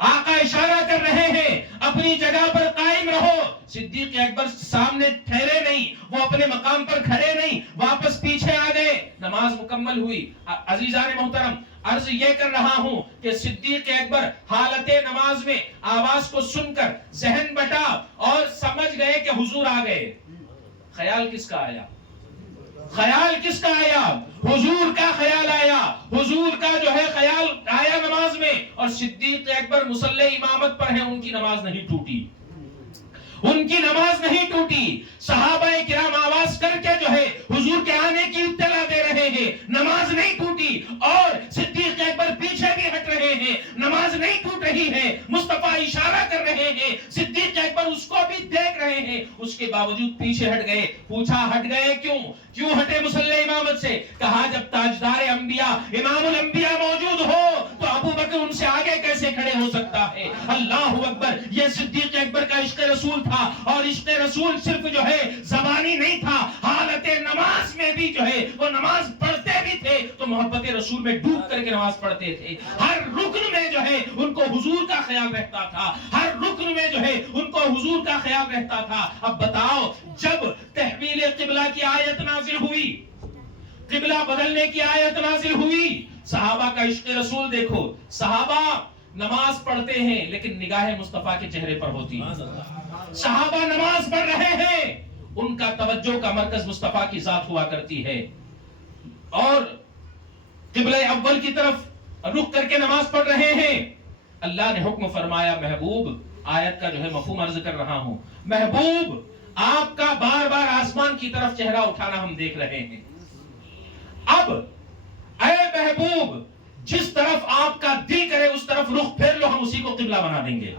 آقا اشارہ کر رہے ہیں اپنی جگہ پر قائم رہو۔ صدیق اکبر سامنے ٹھہرے نہیں، وہ اپنے مقام پر کھڑے نہیں، واپس پیچھے آ گئے، نماز مکمل ہوئی۔ عزیزان محترم، عرض یہ کر رہا ہوں کہ صدیق اکبر حالت نماز میں آواز کو سن کر ذہن بٹا اور سمجھ گئے کہ حضور آ گئے۔ خیال کس کا آیا؟ خیال کس کا آیا؟ حضور کا خیال آیا، حضور کا جو ہے خیال آیا نماز میں، اور صدیق اکبر مصلی امامت پر ہیں، ان کی نماز نہیں ٹوٹی، ان کی نماز نہیں ٹوٹی۔ صحابہ کرام آواز کر کے جو ہے حضور کے آنے کی اطلاع دے رہے ہیں، نماز نہیں ٹوٹی، اور صدیق اکبر پیچھے بھی ہٹ رہے ہیں، نماز نہیں ٹوٹ رہی ہے۔ مصطفیٰ اشارہ کر رہے ہیں، صدیق اکبر اس کو بھی دیکھ رہے ہیں، اس کے باوجود پیچھے ہٹ گئے۔ پوچھا ہٹ گئے کیوں ہٹے مصلی امامت سے؟ کہا جب تاجدار انبیاء امام الانبیاء موجود ہو تو ابو بکر ان سے آگے کیسے کھڑے ہو سکتا ہے؟ اللہ اکبر! یہ صدیق اکبر کا عشق رسول تھا، اور عشق رسول صرف جو ہے زبانی نہیں تھا، حالت نماز میں بھی جو ہے وہ نماز پڑھتے بھی تھے تو محبت رسول میں ڈوب کر کے نماز پڑھتے تھے۔ ہر رکن میں جو ہے ان کو حضور کا خیال رہتا تھا، ہر رکن میں جو ہے ان کو حضور کا خیال رہتا تھا۔ اب بتاؤ، جب تحویل قبلہ کی آیت نازل ہوئی، قبلہ بدلنے کی آیت نازل ہوئی، صحابہ کا عشق رسول دیکھو، صحابہ نماز پڑھتے ہیں لیکن نگاہ مصطفیٰ کے چہرے پر ہوتی ہے۔ صحابہ نماز پڑھ رہے ہیں، ان کا توجہ کا مرکز مصطفیٰ کی ذات ہوا کرتی ہے، اور قبلہ اول کی طرف رخ کر کے نماز پڑھ رہے ہیں۔ اللہ نے حکم فرمایا، محبوب، آیت کا جو ہے مفہوم عرض کر رہا ہوں، محبوب آپ کا بار بار آسمان کی طرف چہرہ اٹھانا ہم دیکھ رہے ہیں، اب اے محبوب جس طرف آپ کا دل کرے اس طرف رخ پھیر لو، ہم اسی کو قبلہ بنا دیں گے،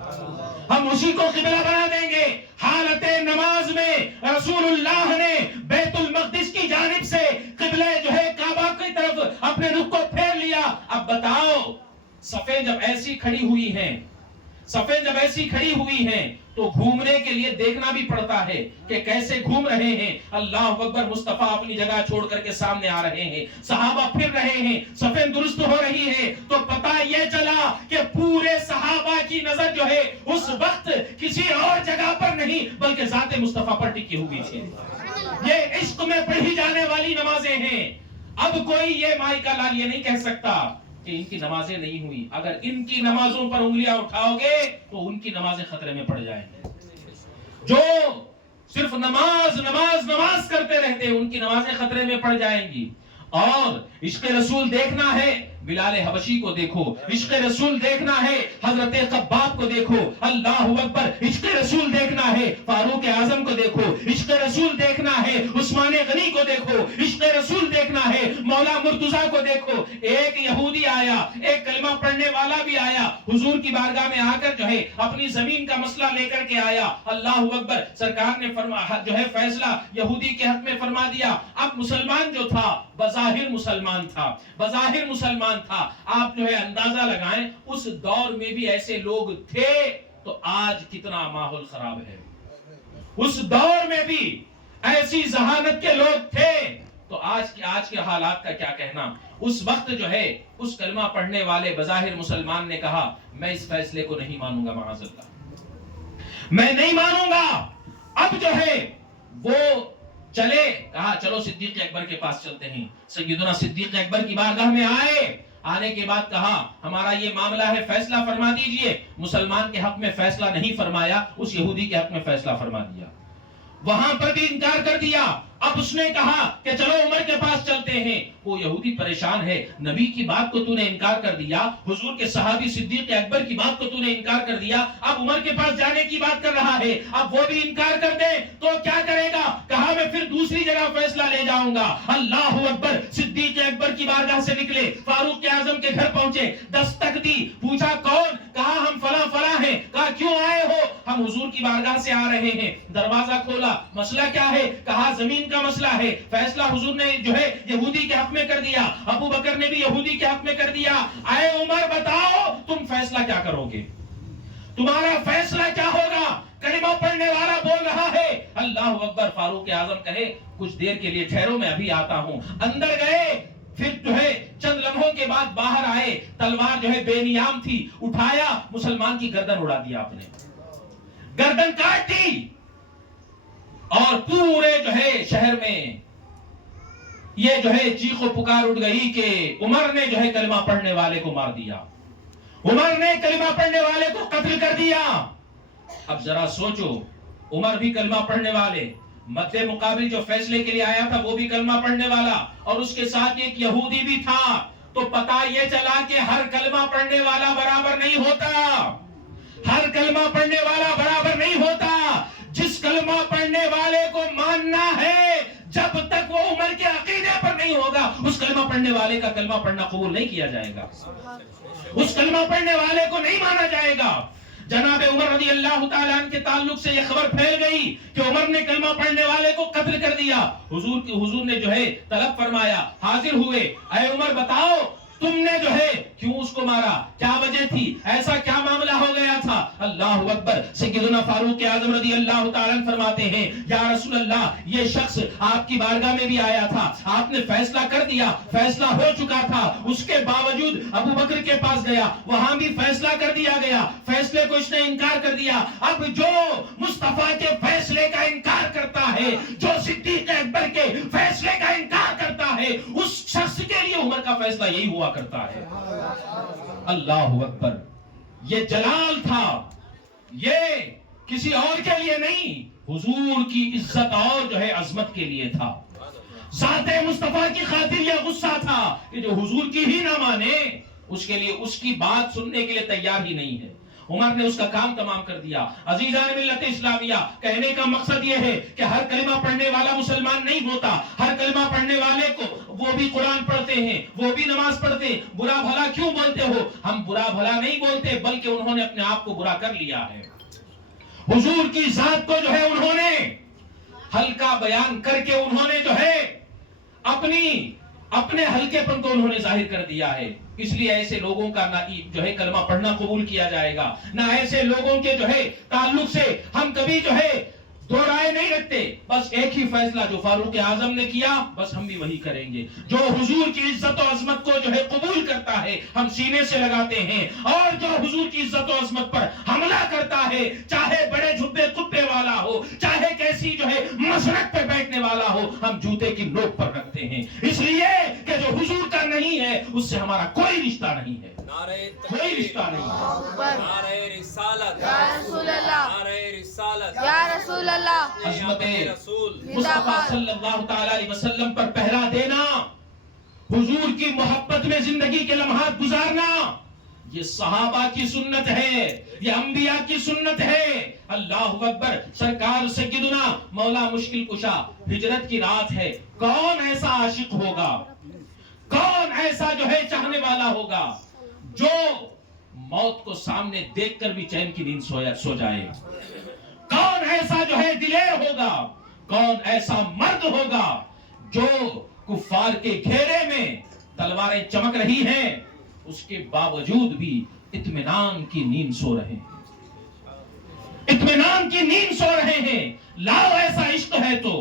ہم اسی کو قبلہ بنا دیں گے۔ حالت نماز میں رسول اللہ نے بیت المقدس کی جانب سے قبلہ جو ہے کعبہ کی طرف اپنے رخ کو پھیر لیا۔ اب بتاؤ، صفیں جب ایسی کھڑی ہوئی ہیں، صفیں جب ایسی کھڑی ہوئی ہیں تو گھومنے کے لیے دیکھنا بھی پڑتا ہے کہ کیسے گھوم رہے ہیں۔ اللہ اکبر! مصطفیٰ اپنی جگہ چھوڑ کر کے سامنے آ رہے ہیں، صحابہ پھر رہے ہیں، صفیں درست ہو رہی ہیں، تو پتہ یہ چلا کہ پورے صحابہ کی نظر جو ہے اس وقت کسی اور جگہ پر نہیں بلکہ ذات مصطفیٰ پر ٹکی ہوئی تھی۔ یہ عشق میں پڑھی جانے والی نمازیں ہیں۔ اب کوئی یہ مائی کا لال یہ نہیں کہہ سکتا کہ ان کی نمازیں نہیں ہوئی۔ اگر ان کی نمازوں پر انگلیاں اٹھاؤ گے تو ان کی نمازیں خطرے میں پڑ جائیں گے۔ جو صرف نماز کرتے رہتے ہیں ان کی نمازیں خطرے میں پڑ جائیں گی۔ اور عشق رسول دیکھنا ہے، بلال حبشی کو دیکھو، عشق رسول دیکھنا ہے، حضرت خباب کو دیکھو، اللہ اکبر! عشق رسول دیکھنا ہے، فاروق اعظم کو دیکھو، عشق رسول دیکھنا ہے، عثمان غنی کو دیکھو، عشق رسول دیکھنا ہے، مولا مرتضیٰ کو دیکھو۔ ایک یہودی آیا، ایک کلمہ پڑھنے والا بھی آیا، حضور کی بارگاہ میں آ کر جو ہے اپنی زمین کا مسئلہ لے کر کے آیا۔ اللہ اکبر! سرکار نے جو ہے فیصلہ یہودی کے حق میں فرما دیا۔ اب مسلمان جو تھا بظاہر مسلمان تھا، آپ جو ہے اندازہ لگائیں اس دور میں بھی ایسے لوگ تھے تو آج کتنا ماحول خراب ہے۔ اس دور میں بھی ایسی ذہانت کے لوگ تھے تو آج کے حالات کا کیا کہنا۔ اس وقت جو ہے اس کلمہ پڑھنے والے بظاہر مسلمان نے کہا، میں اس فیصلے کو نہیں مانوں گا، معاذ اللہ، میں نہیں مانوں گا۔ اب جو ہے وہ چلے، کہا چلو صدیق اکبر کے پاس چلتے ہیں۔ سیدنا صدیق اکبر کی بارگاہ میں آنے کے بعد کہا، ہمارا یہ معاملہ ہے، فیصلہ فرما دیجئے۔ مسلمان کے حق میں فیصلہ نہیں فرمایا، اس یہودی کے حق میں فیصلہ فرما دیا، وہاں پر بھی انکار کر دیا۔ اب اس نے کہا کہ چلو عمر کے پاس چلتے ہیں۔ وہ یہودی پریشان ہے، نبی کی بات کو تو نے انکار کر دیا، حضور کے صحابی صدیق اکبر کی بات کو تو نے انکار کر دیا، اب عمر کے پاس جانے کی بات کر رہا ہے، اب وہ بھی انکار کر دے تو کیا کرے گا؟ کہا میں پھر دوسری جگہ فیصلہ لے جاؤں گا۔ اللہ اکبر! صدیق اکبر کی بارگاہ سے نکلے، فاروق اعظم کے گھر پہنچے، دستک دی، پوچھا کون؟ کہا ہم فلاں ہیں۔ کہا کیوں آئے ہو؟ ہم حضور کی بارگاہ سے آ رہے ہیں۔ دروازہ کھولا، مسئلہ کیا ہے؟ کہا زمین کا مسئلہ ہے، فیصلہ حضور نے جو ہے یہودی کے حق میں کر دیا، ابو بکر نے بھی یہودی کے حق میں کر دیا۔ اے عمر بتاؤ تم فیصلہ کیا کرو گے؟ تمہارا فیصلہ کیا ہوگا؟ کلمہ پڑھنے والا بول رہا ہے اللہ اکبر، فاروق اعظم کہے کچھ دیر کے لیے ٹھہرو، میں ابھی آتا ہوں۔ اندر گئے، پھر جو ہے چند لمحوں کے بعد باہر آئے، تلوار جو ہے بے نیام تھی، اٹھایا، مسلمان کی گردن اڑا دیا، اپنے گردن کاٹ دی، اور پورے جو ہے شہر میں یہ جو ہے چیخ و پکار اٹھ گئی کہ عمر نے جو ہے کلمہ پڑھنے والے کو مار دیا، عمر نے کلمہ پڑھنے والے کو قتل کر دیا۔ اب ذرا سوچو، عمر بھی کلمہ پڑھنے والے، مد مقابل جو فیصلے کے لیے آیا تھا وہ بھی کلمہ پڑھنے والا، اور اس کے ساتھ ایک یہودی بھی تھا، تو پتہ یہ چلا کہ ہر کلمہ پڑھنے والا برابر نہیں ہوتا، ہر کلمہ پڑھنے والا برابر نہیں ہوتا۔ جس کلمہ پڑھنے والے کو ماننا ہے، جب تک وہ عمر کے عقیدے پر نہیں ہوگا، اس کلمہ پڑھنے والے کا کلمہ پڑھنا قبول نہیں کیا جائے گا، اس کلمہ پڑھنے والے کو نہیں مانا جائے گا۔ جناب عمر رضی اللہ تعالیٰ عنہ کے تعلق سے یہ خبر پھیل گئی کہ عمر نے کلمہ پڑھنے والے کو قتل کر دیا۔ حضور نے جو ہے طلب فرمایا، حاضر ہوئے، اے عمر بتاؤ تم نے جو ہے کیوں اس کو مارا، کیا وجہ تھی، ایسا کیا معاملہ ہو گیا تھا؟ اللہ اکبر، سیدنا فاروق اعظم رضی اللہ تعالیٰ عنہ فرماتے ہیں، یا رسول اللہ، یہ شخص آپ کی بارگاہ میں بھی آیا تھا، آپ نے فیصلہ کر دیا، فیصلہ ہو چکا تھا، اس کے باوجود ابو بکر کے پاس گیا، وہاں بھی فیصلہ کر دیا گیا، فیصلے کو اس نے انکار کر دیا۔ اب جو مصطفیٰ کے فیصلے کا انکار کرتا ہے، جو صدیق اکبر کے فیصلے کا انکار کرتا ہے، اس شخص کے لیے عمر کا فیصلہ یہی ہوا کرتا ہے۔ اللہ اکبر، یہ جلال تھا، یہ کسی اور کے لیے نہیں، حضور کی عزت اور جو ہے عظمت کے لیے تھا، ذات مصطفیٰ کی خاطر یہ غصہ تھا کہ جو حضور کی ہی نہ مانے، اس کے لیے اس کی بات سننے کے لیے تیار ہی نہیں ہے۔ عمر نے اس کا کام تمام کر دیا۔ عزیزان ملت اسلامیہ، کہنے کا مقصد یہ ہے کہ ہر کلمہ پڑھنے والا مسلمان نہیں ہوتا، ہر کلمہ پڑھنے والے کو وہ بھی قرآن پڑھتے ہیں، وہ بھی نماز پڑھتے ہیں۔ برا بھلا کیوں بولتے ہو؟ ہم برا بھلا نہیں بولتے، بلکہ انہوں نے اپنے آپ کو برا کر لیا ہے۔ حضور کی ذات کو جو ہے انہوں نے ہلکا بیان کر کے انہوں نے جو ہے اپنے ہلکے پن کو انہوں نے ظاہر کر دیا ہے۔ اس لیے ایسے لوگوں کا نہ جو ہے کلمہ پڑھنا قبول کیا جائے گا، نہ ایسے لوگوں کے جو ہے تعلق سے ہم کبھی جو ہے دو رائے نہیں رکھتے۔ بس ایک ہی فیصلہ جو فاروق اعظم نے کیا، بس ہم بھی وہی کریں گے۔ جو حضور کی عزت و عظمت کو جو ہے قبول کرتا ہے، ہم سینے سے لگاتے ہیں، اور جو حضور کی عزت و عظمت پر حملہ کرتا ہے، چاہے بڑے جھبے کتے والا ہو، چاہے کیسی جو ہے مسرت پہ بیٹھنے والا ہو، ہم جوتے کی نوک پر رکھتے ہیں، اس لیے کہ جو حضور کا نہیں ہے اس سے ہمارا کوئی رشتہ نہیں ہے، کوئی رشتہ نہیں ہے۔ نعرہ رسالت یا رسول اللہ، نعرہ رسالت یا رسول اللہ، عظمت رسول مصطفیٰ صلی اللہ تعالی علیہ وسلم پر پہرا دینا، حضور کی محبت میں زندگی کے لمحات گزارنا، یہ صحابہ کی سنت ہے، یہ انبیاء کی سنت ہے۔ اللہ اکبر، سرکار سیدنا مولا مشکل کشا، ہجرت کی رات ہے، کون ایسا عاشق ہوگا، کون ایسا جو ہے چاہنے والا ہوگا جو موت کو سامنے دیکھ کر بھی چین کی نیند سو جائے؟ کون ایسا جو ہے دلیر ہوگا، کون ایسا مرد ہوگا جو کفار کے گھیرے میں تلواریں چمک رہی ہیں اس کے باوجود بھی اطمینان کی نیند سو رہے ہیں، اطمینان کی نیند سو رہے ہیں؟ لاؤ ایسا عشق ہے تو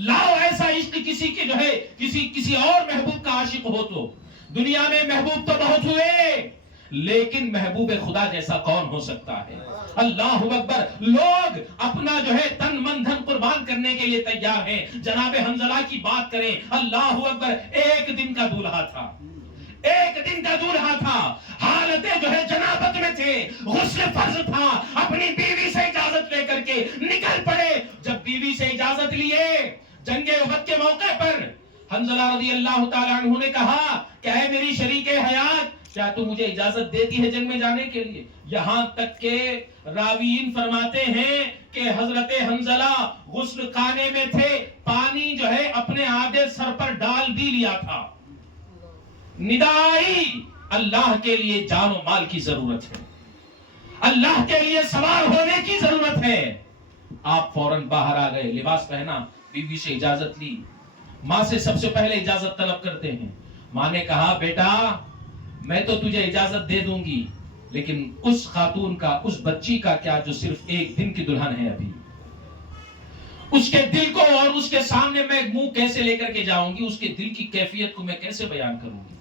لاؤ ایسا عشق، کسی کے جو ہے کسی اور محبوب کا عاشق ہو تو۔ دنیا میں محبوب تو بہت ہوئے، لیکن محبوب خدا جیسا کون ہو سکتا ہے؟ اللہ اکبر، لوگ اپنا جو ہے تن من دھن قربان کرنے کے لیے تیار ہیں۔ جناب حنظلہ کی بات کریں، اللہ اکبر، ایک دن کا دولہا تھا، ایک دن کا دولہا تھا، حالت جو ہے جنابت میں تھے، غسل فرض تھا، اپنی بیوی سے اجازت لے کر کے نکل پڑے۔ جب بیوی سے اجازت لیے، جنگ احد کے موقع پر حنظلہ رضی اللہ تعالیٰ عنہ نے کہا کہ اے میری شریک حیات، کیا تو مجھے اجازت دیتی ہے جنگ میں جانے کے لیے؟ یہاں تک کہ راویین فرماتے ہیں کہ حضرت حنظلہ غسل خانے میں تھے، پانی جو ہے اپنے آدھے سر پر ڈال بھی لیا تھا۔ ندائی، اللہ کے لیے جان و مال کی ضرورت ہے، اللہ کے لیے سوار ہونے کی ضرورت ہے۔ آپ فوراً باہر آ گئے، لباس پہنا، بیوی سے اجازت لی، ماں سے سب سے پہلے اجازت طلب کرتے ہیں۔ ماں نے کہا بیٹا میں تو تجھے اجازت دے دوں گی، لیکن اس خاتون کا، اس بچی کا کیا جو صرف ایک دن کی دلہن ہے ابھی، اس کے دل کو اور اس کے سامنے میں منہ کیسے لے کر کے جاؤں گی، اس کے دل کی کیفیت کو میں کیسے بیان کروں گی؟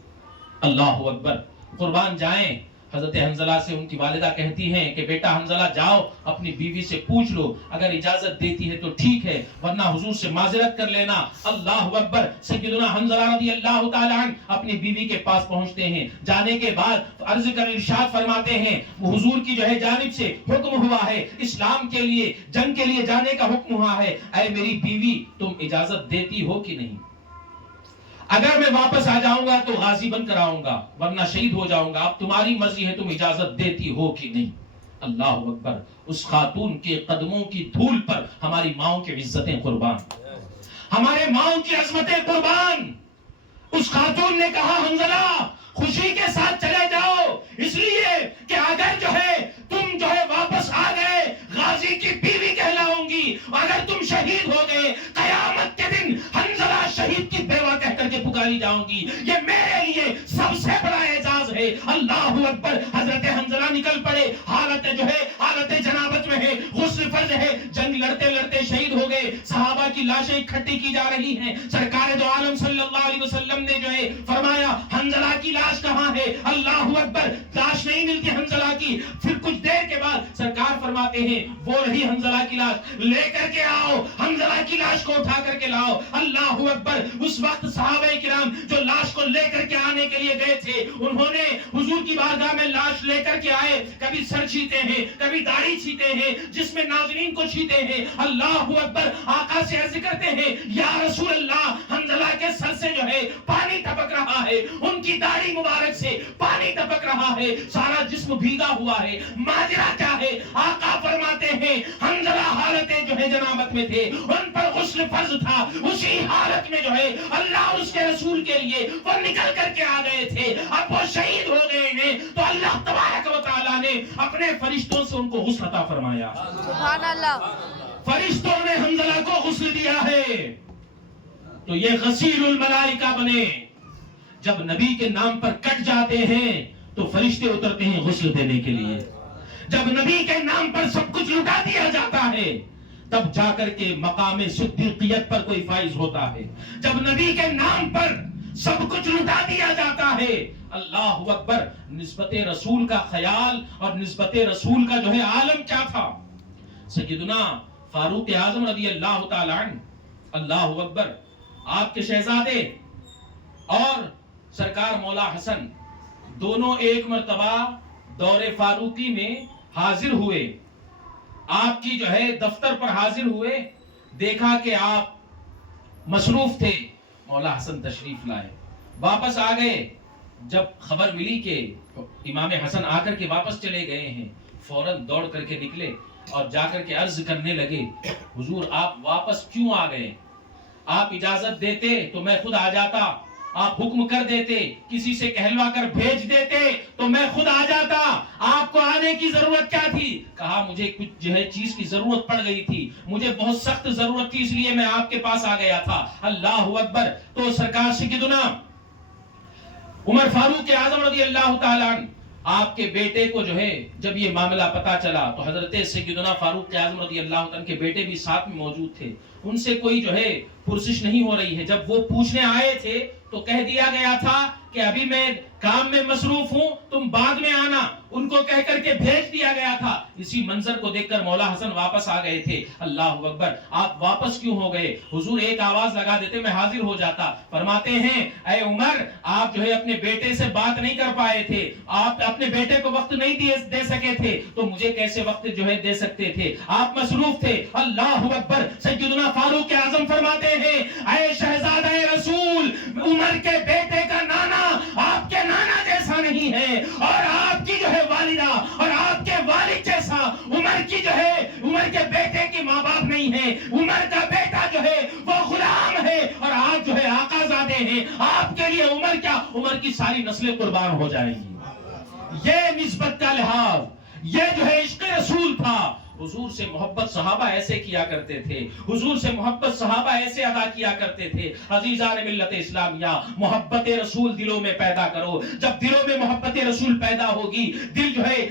اللہ اکبر. قربان جائیں. حضرت حنظلہ سے ان کی والدہ کہتی ہیں کہ بیٹا حنظلہ جاؤ اپنی بیوی سے پوچھ لو، اگر اجازت دیتی ہے تو ٹھیک ہے ورنہ حضور سے معذرت کر لینا. اللہ اکبر. سیدنا حنظلہ رضی اللہ تعالی عنہ اپنی بیوی کے پاس پہنچتے ہیں. جانے کے بعد عرض کر ارشاد فرماتے ہیں حضور کی جو ہے جانب سے حکم ہوا ہے، اسلام کے لیے جنگ کے لیے جانے کا حکم ہوا ہے، اے میری بیوی تم اجازت دیتی ہو کہ نہیں؟ اگر میں واپس آ جاؤں گا تو غازی بن کر آؤں گا ورنہ شہید ہو جاؤں گا، اب تمہاری مرضی ہے، تم اجازت دیتی ہو کہ نہیں؟ اللہ اکبر. اس خاتون کے قدموں کی دھول پر ہماری ماؤں کی عزتیں قربان، ہمارے ماؤں کی عظمتیں قربان. اس خاتون نے کہا حنظلہ خوشی کے ساتھ چلے جاؤ، اس لیے کہ اگر جو ہے تم جو ہے واپس آ گئے غازی کی بیوی کہلاؤں گی، اگر تم شہید ہو گئے قیامت کے دن حنظلہ شہید کی بیوہ کہہ کر کے پکاری جاؤں گی. یہ میرے لیے سب سے بڑا اعزاز ہے. اللہ اکبر. حضرت حنظلہ نکل پڑے، حالت جو ہے حالت جنابت میں ہے، غسل فرض ہے، جنگ لڑتے لڑتے شہید ہو گئے. صحابہ کی لاشیں اکٹھی کی جا رہی ہیں. سرکار دو عالم صلی اللہ علیہ وسلم نے جو ہے فرمایا حنظلہ کی لاش کہاں ہے؟ اللہ اکبر. لاش نہیں ملتی حنظلہ کی. پھر کچھ دیر کے بعد سرکار فرماتے ہیں وہ رہی حنظلہ کی لاش، لے کر کے آؤ، حنظلہ کی لاش کو اٹھا کر کے لاؤ. اللہ اکبر. اس وقت صحابہ کرام جو لاش کو لے کر کے آنے کے لیے گئے تھے انہوں نے حضور کی بارگاہ میں لاش لے کر کے آئے. کبھی سر چھیتے ہیں، کبھی داڑھی چھیتے ہیں، جس میں ناظرین کو چھیتے ہیں. اللہ اکبر. آقا سے عرض کرتے ہیں یا رسول اللہ حنظلہ کے سر سے جو ہے پانی ٹپک رہا ہے، ان کی داڑھی مبارک سے پانی ٹپک رہا ہے، سارا جسم بھیگا ہوا ہے، ماجرا کیا ہے؟ آقا فرماتے ہیں حنظلہ حالت جو ہے جنابت میں تھے، ان پر غسل فرض تھا، اسی حالت میں جو ہے اللہ اور اس کے رسول کے لیے وہ نکل کر کے آ گئے تھے. اب وہ شہید ہو گئے ہیں تو اللہ تبارک و تعالیٰ نے اپنے فرشتوں سے ان کو غسل عطا فرمایا. سبحان اللہ. فرشتوں نے حنظلہ کو غسل دیا ہے تو یہ غسیل الملائکہ بنے. جب نبی کے نام پر کٹ جاتے ہیں تو فرشتے اترتے ہیں غسل دینے کے لیے. جب نبی کے نام پر سب کچھ لٹا دیا جاتا ہے تب جا کر کے مقام صدیقیت پر کوئی فائز ہوتا ہے. جب نبی کے نام پر سب کچھ لٹا دیا جاتا ہے. اللہ اکبر. نسبت رسول کا خیال اور نسبت رسول کا جو ہے عالم کیا تھا. سیدنا فاروق اعظم رضی اللہ تعالی عنہ، اللہ اکبر، آپ کے شہزادے اور سرکار مولا حسن دونوں ایک مرتبہ دور فاروقی میں حاضر ہوئے. آپ کی جو ہے دفتر پر حاضر ہوئے، دیکھا کہ آپ مصروف تھے. مولا حسن تشریف لائے، واپس آ گئے. جب خبر ملی کہ امام حسن آ کر کے واپس چلے گئے ہیں، فوراً دوڑ کر کے نکلے اور جا کر کے عرض کرنے لگے حضور آپ واپس کیوں آ گئے؟ آپ اجازت دیتے تو میں خود آ جاتا، آپ حکم کر دیتے، کسی سے کہلوا کر بھیج دیتے تو میں خود آ جاتا. آپ کو آنے کی ضرورت کیا تھی؟ کہا مجھے کچھ جو ہے چیز کی ضرورت پڑ گئی تھی، مجھے بہت سخت ضرورت تھی، اس لیے میں آپ کے پاس آ گیا تھا. اللہ اکبر. تو سرکار سیدنا عمر فاروق اعظم رضی اللہ تعالی عنہ، آپ کے بیٹے کو جو ہے جب یہ معاملہ پتا چلا تو حضرت سیدنا فاروق اعظم رضی اللہ عنہ کے بیٹے بھی ساتھ میں موجود تھے. ان سے کوئی جو ہے پرسش نہیں ہو رہی ہے. جب وہ پوچھنے آئے تھے تو کہہ دیا گیا تھا کہ ابھی میں کام میں مصروف ہوں، تم بعد میں آنا. ان کو کہہ کر کے بھیج دیا گیا تھا. اسی منظر کو دیکھ کر مولا حسن واپس آ گئے تھے. اللہ اکبر. آپ واپس کیوں ہو گئے؟ حضور ایک آواز لگا دیتے میں حاضر ہو جاتا. فرماتے ہیں اے عمر آپ جو ہے اپنے بیٹے سے بات نہیں کر پائے تھے، آپ اپنے بیٹے کو وقت نہیں دے سکے تھے تو مجھے کیسے وقت جو ہے دے سکتے تھے؟ آپ مصروف تھے. اللہ اکبر. سیدنا فاروق اعظم فرماتے ہیں اے شہزادہ رسول، عمر کے بیٹے کا نانا آپ کے نانا جیسا نہیں ہے، اور آپ کی جو ہے والدہ اور آپ کے والد جیسا عمر کی جو ہے عمر کے بیٹے کی ماں باپ نہیں ہے. عمر کا بیٹا جو ہے وہ غلام ہے اور آپ جو ہے آقا زادے ہیں. آپ کے لیے عمر کیا، عمر کی ساری نسلیں قربان ہو جائیں گی. یہ نسبت کا لحاظ، یہ جو ہے عشق رسول تھا. حضور سے محبت صحابہ ایسے کیا کرتے تھے، حضور سے محبت صحابہ ایسے ادا کیا کرتے تھے۔ عزیزان ملت اسلامیہ، محبت رسول دلوں میں پیدا کرو۔ جب دلوں میں محبت رسول پیدا ہوگی، دل جو ہے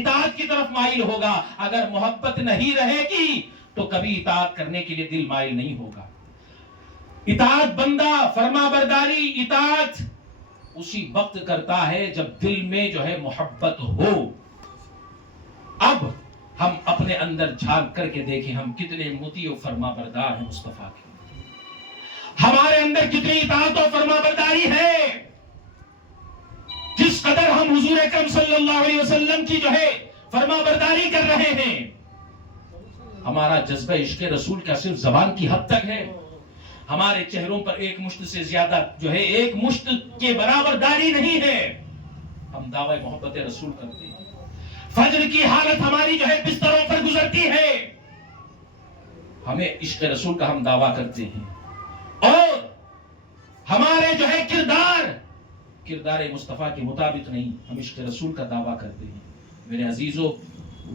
اطاعت کی طرف مائل ہوگا۔ اگر محبت نہیں رہے گی تو کبھی اطاعت کرنے کے لیے دل مائل نہیں ہوگا۔ اطاعت بندہ، فرما برداری اطاعت اسی وقت کرتا ہے جب دل میں جو ہے محبت ہو۔ اب ہم اپنے اندر جھانک کر کے دیکھیں ہم کتنے مطیع و فرما بردار ہیں مصطفیٰ کے، ہمارے اندر کتنی اطاعت و فرما برداری ہے۔ جس قدر ہم حضور اکرم صلی اللہ علیہ وسلم کی جو ہے فرما برداری کر رہے ہیں، ہمارا جذبہ عشق رسول کا صرف زبان کی حد تک ہے۔ ہمارے چہروں پر ایک مشت سے زیادہ جو ہے ایک مشت کے برابر داڑھی نہیں ہے، ہم دعوی محبت رسول کرتے ہیں۔ فجر کی حالت ہماری جو ہے بستروں پر گزرتی ہے، ہمیں عشق رسول کا ہم دعویٰ کرتے ہیں، اور ہمارے جو ہے کردار مصطفیٰ کے مطابق نہیں، ہم عشق رسول کا دعویٰ کرتے ہیں۔ میرے عزیزو،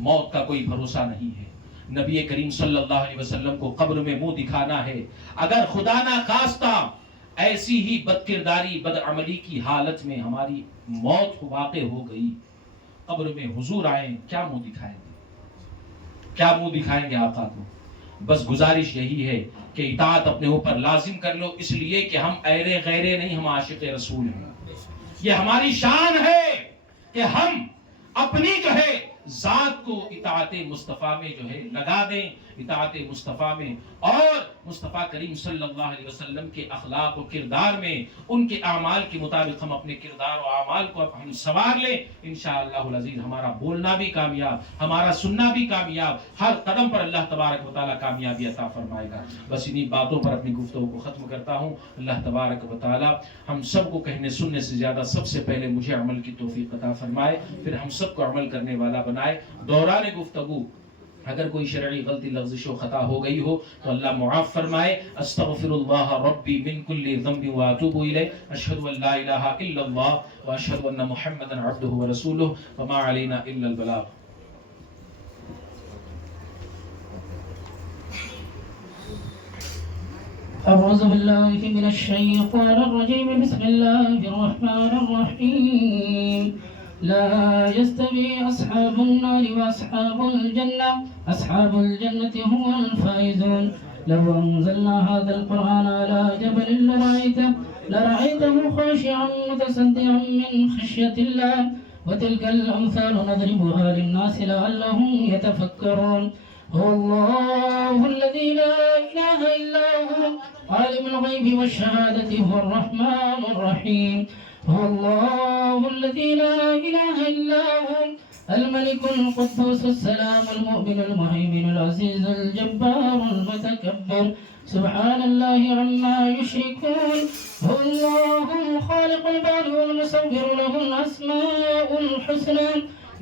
موت کا کوئی بھروسہ نہیں ہے۔ نبی کریم صلی اللہ علیہ وسلم کو قبر میں منہ دکھانا ہے۔ اگر خدا نہ خواستہ ایسی ہی بد کرداری بد عملی کی حالت میں ہماری موت واقع ہو گئی، قبر میں حضور آئیں، کیا منہ دکھائیں گے؟ کیا منہ دکھائیں گے آقا کو؟ بس گزارش یہی ہے کہ اطاعت اپنے اوپر لازم کر لو، اس لیے کہ ہم ایرے غیرے نہیں، ہم عاشق رسول ہیں۔ یہ ہماری شان ہے کہ ہم اپنی جو ہے ذات کو اطاعت مصطفیٰ میں جو ہے لگا دیں، اطاعت مصطفیٰ میں، اور مصطفیٰ کریم صلی اللہ علیہ وسلم کے اخلاق و کردار میں ان کے اعمال کے مطابق ہم اپنے کردار و اعمال کو ہم سنوار لیں۔ انشاءاللہ العزیز ہمارا بولنا بھی کامیاب، ہمارا سننا بھی کامیاب، ہر قدم پر اللہ تبارک و تعالیٰ کامیابی عطا فرمائے گا۔ بس انہی باتوں پر اپنی گفتگو کو ختم کرتا ہوں۔ اللہ تبارک و تعالیٰ ہم سب کو کہنے سننے سے زیادہ سب سے پہلے مجھے عمل کی توفیق عطا فرمائے، پھر ہم سب کو عمل کرنے والا بنائے۔ دوران گفتگو اگر کوئی شرعی غلطی لغزش و خطا ہو گئی ہو تو اللہ معاف فرمائے۔ استغفر اللہ ربی من کل ذنب واتوب الیہ، اشہد ان لا الہ الا اللہ واشہد ان محمدا عبدہ ورسولہ، وما علینا الا البلاغ۔ أعوذ بالله من الشيطان الرجيم، بسم الله الرحمن الرحيم. لا يستوي أصحاب النار وأصحاب الجنة، أصحاب الجنة هم الفائزون. لو أنزلنا هذا القرآن على جبل لرأيته خاشعا متصدعا من خشية الله. وتلك الأمثال نضربها للناس لعلهم يتفكرون. هو الله الذي لا إله إلا هو عالم الغيب والشهادة، هو الرحمن الرحيم. هو الله الذي لا إله إلا هو الملك القدوس السلام المؤمن المهيمن العزيز الجبار المتكبر، سبحان الله عما يشركون. هو الله الخالق البارئ والمصور، له الأسماء الحسنى،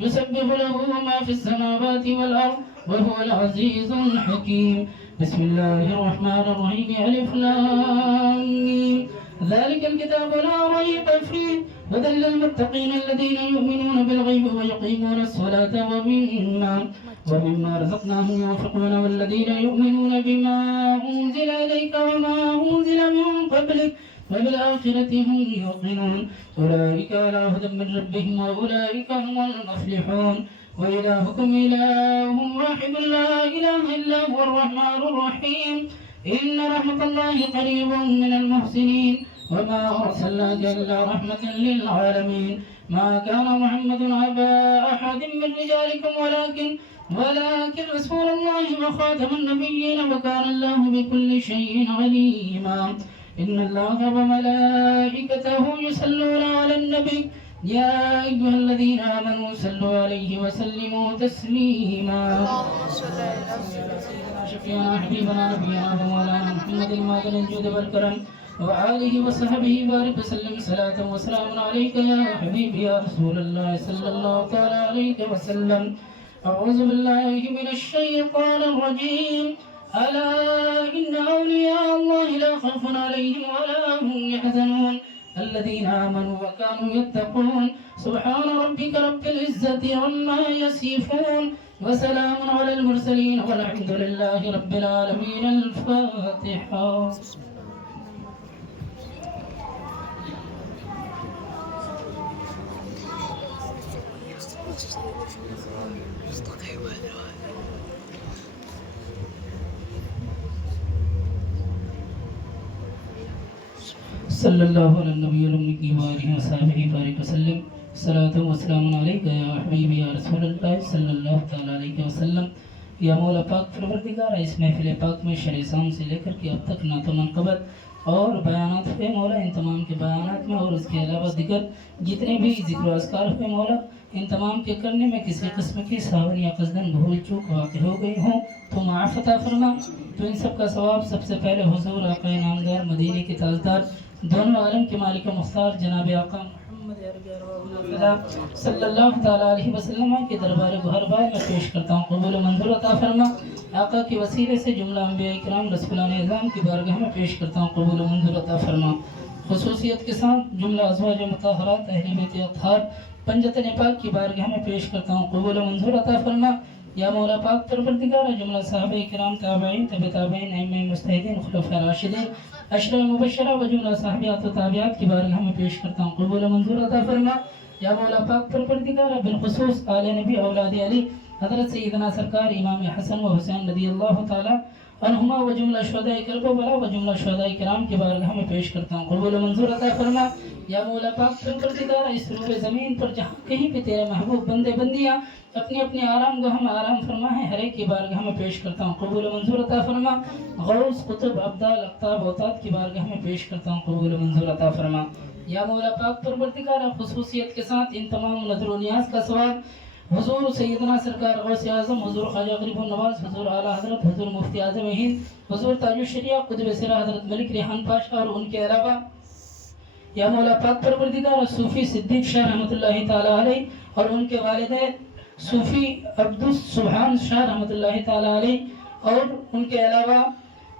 يسبح له ما في السماوات والأرض، وهو العزيز الحكيم. بسم الله الرحمن الرحيم. ألف لام ميم. ذلك الكتاب لا ريب فيه هدى للمتقين الذين يؤمنون بالغيب ويقيمون الصلاة ومما رزقناهم ينفقون، والذين يؤمنون بما أنزل إليك وما أنزل من قبلك وبالآخرة هم يوقنون. أولئك على هدى من ربهم وأولئك هم المفلحون. وإلهكم إله واحد لا إله إلا هو الرحمن الرحيم. إن رحمة الله قريب من المحسنين. وما أرسلناك إلا رحمة للعالمين. ما كان محمد أبا أحد من رجالكم ولكن رسول الله وخاتم النبيين، وكان الله بكل شيء عليما. إن الله وملائكته يصلون على النبي، يا أيها الذين آمنوا صلوا عليه وسلموا تسليما. شفيعنا حبيبنا نبينا ومولانا محمد المعدن الجود والكرم، وآله وصحبه بارك وسلم صلاة وسلام عليك يا حبيبي يا رسول الله صلى الله تعالى عليه وسلم. أعوذ بالله من الشيطان الرجيم. ألا إن أولياء الله لا خوف عليهم ولا هم يحزنون، الذين آمنوا وكانوا يتقون. سبحان ربك رب العزة عما يصفون، وسلام على المرسلين والحمد لله رب العالمين. الفاتحة. صلی اللہ علیہ نبی الامی وآلہ وصحبہ بارک وسلم. صلاۃ و سلام علیک یا حبیبی یا رسول اللہ صلی اللہ تعالیٰ علیہ وسلم. یا مولا پاک پروردگار، اس محفل پاک میں شرع سام سے لے کر کے اب تک نعت و منقبت اور بیانات ہوئے مولا، ان تمام کے بیانات میں اور اس کے علاوہ دیگر جتنے بھی ذکر و اذکار ہوئے مولا، ان تمام کے کرنے میں کسی قسم کی ساون یا قصدن بھول چوک واقع ہو گئی ہوں تو معاف عطا فرما. تو ان سب کا ثواب سب سے پہلے حضور آقا نامدار مدینے کے تاجدار دونوں عالم کے مالک و مختار جناب آقا محمد عربی صلی اللہ تعالیٰ علیہ وسلم کے دربار گہربار میں پیش کرتا ہوں. قبول و منظور عطا فرما. آقا کی وسیلے سے جملہ انبیاء کرام رسولان اعظام کی بارگاہ میں پیش کرتا ہوں. قبول و منظور عطا فرما. خصوصیت کے ساتھ جملہ ازواج مطہرات اہل بیت اطہار پنجتن پاک کی بارگاہ میں پیش کرتا ہوں. قبول و منظور عطا فرما. یا مولا پاک پروردگار، جملہ صحابہ کرام تابعین تبع تابعین ائمہ مجتہدین خلفاء راشدین عشرہ مبشرہ و جملہ صحابیات و تابعات کی بارگاہ میں پیش کرتا ہوں. قبول و منظور عطا فرما. یا مولا پاک پروردگار، بالخصوص آل نبی اولاد علی حضرت سیدنا سرکار امام حسن و حسین رضی اللہ تعالی عنہما و جملہ شہداء کربلا و جملہ شہداء کرام کی بارگاہ میں پیش کرتا ہوں. قبول و منظور عطا فرما. یا مولا پاک پروردگار، اس روح زمین پر جہاں کہیں بھی تیرے محبوب بندے بندیاں اپنے اپنے آرام گاہ میں آرام فرما ہے، ہر ایک کی بارگاہ میں پیش کرتا ہوں. قبول و منظور عطا فرما. غوث قطب ابدال اقطاب اوتاد کی بارگاہ میں پیش کرتا ہوں. قبول و منظور عطا فرما. یا مولا پاک پروردگار، خصوصیت کے ساتھ ان تمام نظر و نیاز کا ثواب حضور سیدنا سرکار غوث اعظم حضور خواجہ غریب النواز حضور اعلیٰ حضرت حضور مفتی اعظم ہند حضور تاج الشریعہ قطب سرا حضرت ملک ریحان پاشا اور ان کے علاوہ یا مولا پاک پروردگار، صوفی صدیق شاہ رحمۃ اللہ تعالیٰ علیہ اور ان کے والدین صوفی عبدالسبحان شاہ رحمۃ اللہ تعالیٰ علیہ اور ان کے علاوہ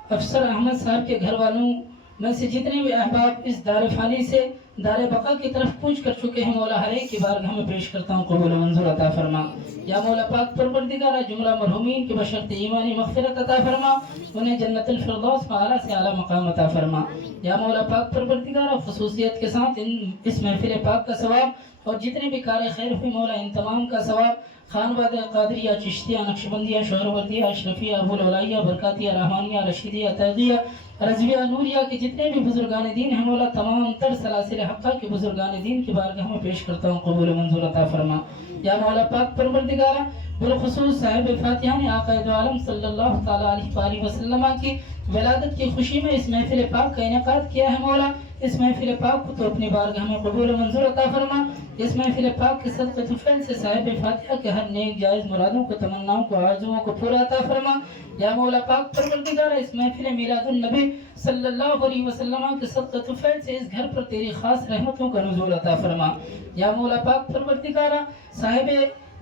افسر احمد صاحب کے گھر والوں میں سے جتنے بھی احباب اس دار فانی سے دار بقا کی طرف کوچ کر چکے ہیں مولا، ہر ایک کی بارگاہ میں پیش کرتا ہوں. قبول و منظور عطا فرما. یا مولا پاک پروردگار، جملہ مرحومین کی بشرط ایمانی مغفرت عطا فرما، انہیں جنت الفردوس میں اعلیٰ سے اعلیٰ مقام عطا فرما. یا مولا پاک پروردگار، خصوصیت کے ساتھ اس محفل پاک کا ثواب اور جتنے بھی کار خیر ہوئے مولا، ان تمام کا ثواب خانواد قادریہ، چشتیہ، نقشبندیہ، شہروردیہ، اشرفیہ، ابو الولائیہ، برکاتیہ، رحمانیہ، رشیدیہ، تیغیہ، رضویہ، نوریہ کے جتنے بھی بزرگان دین ہیں مولا، تمام تر سلاسل حقہ کے بزرگان دین کی بارگاہ میں پیش کرتا ہوں. قبول و منظور عطا فرما. یا مولا پاک پروردگار، بالخصوص صاحب فاتحہ نے آقا دو عالم صلی اللہ تعالیٰ علیہ وسلم کی ولادت کی خوشی میں اس محفل پاک کا انعقاد کیا ہے مولا، اس محفل پاک کو تو اپنی بارگاہ میں قبول و منظور عطا فرما. اس محفل پاک کے صدقہ طفیل سے صاحب فاتحہ کے ہر نیک جائز مرادوں کو، تمناؤں کو، آرزوؤں کو پورا عطا فرما. یا مولا پاک پروردگار، اس محفل میلاد النبی صلی اللہ علیہ وسلم کے صدقہ طفیل سے اس گھر پر تیری خاص رحمتوں کا نزول عطا فرما. یا مولا پاک پروردگار، صاحب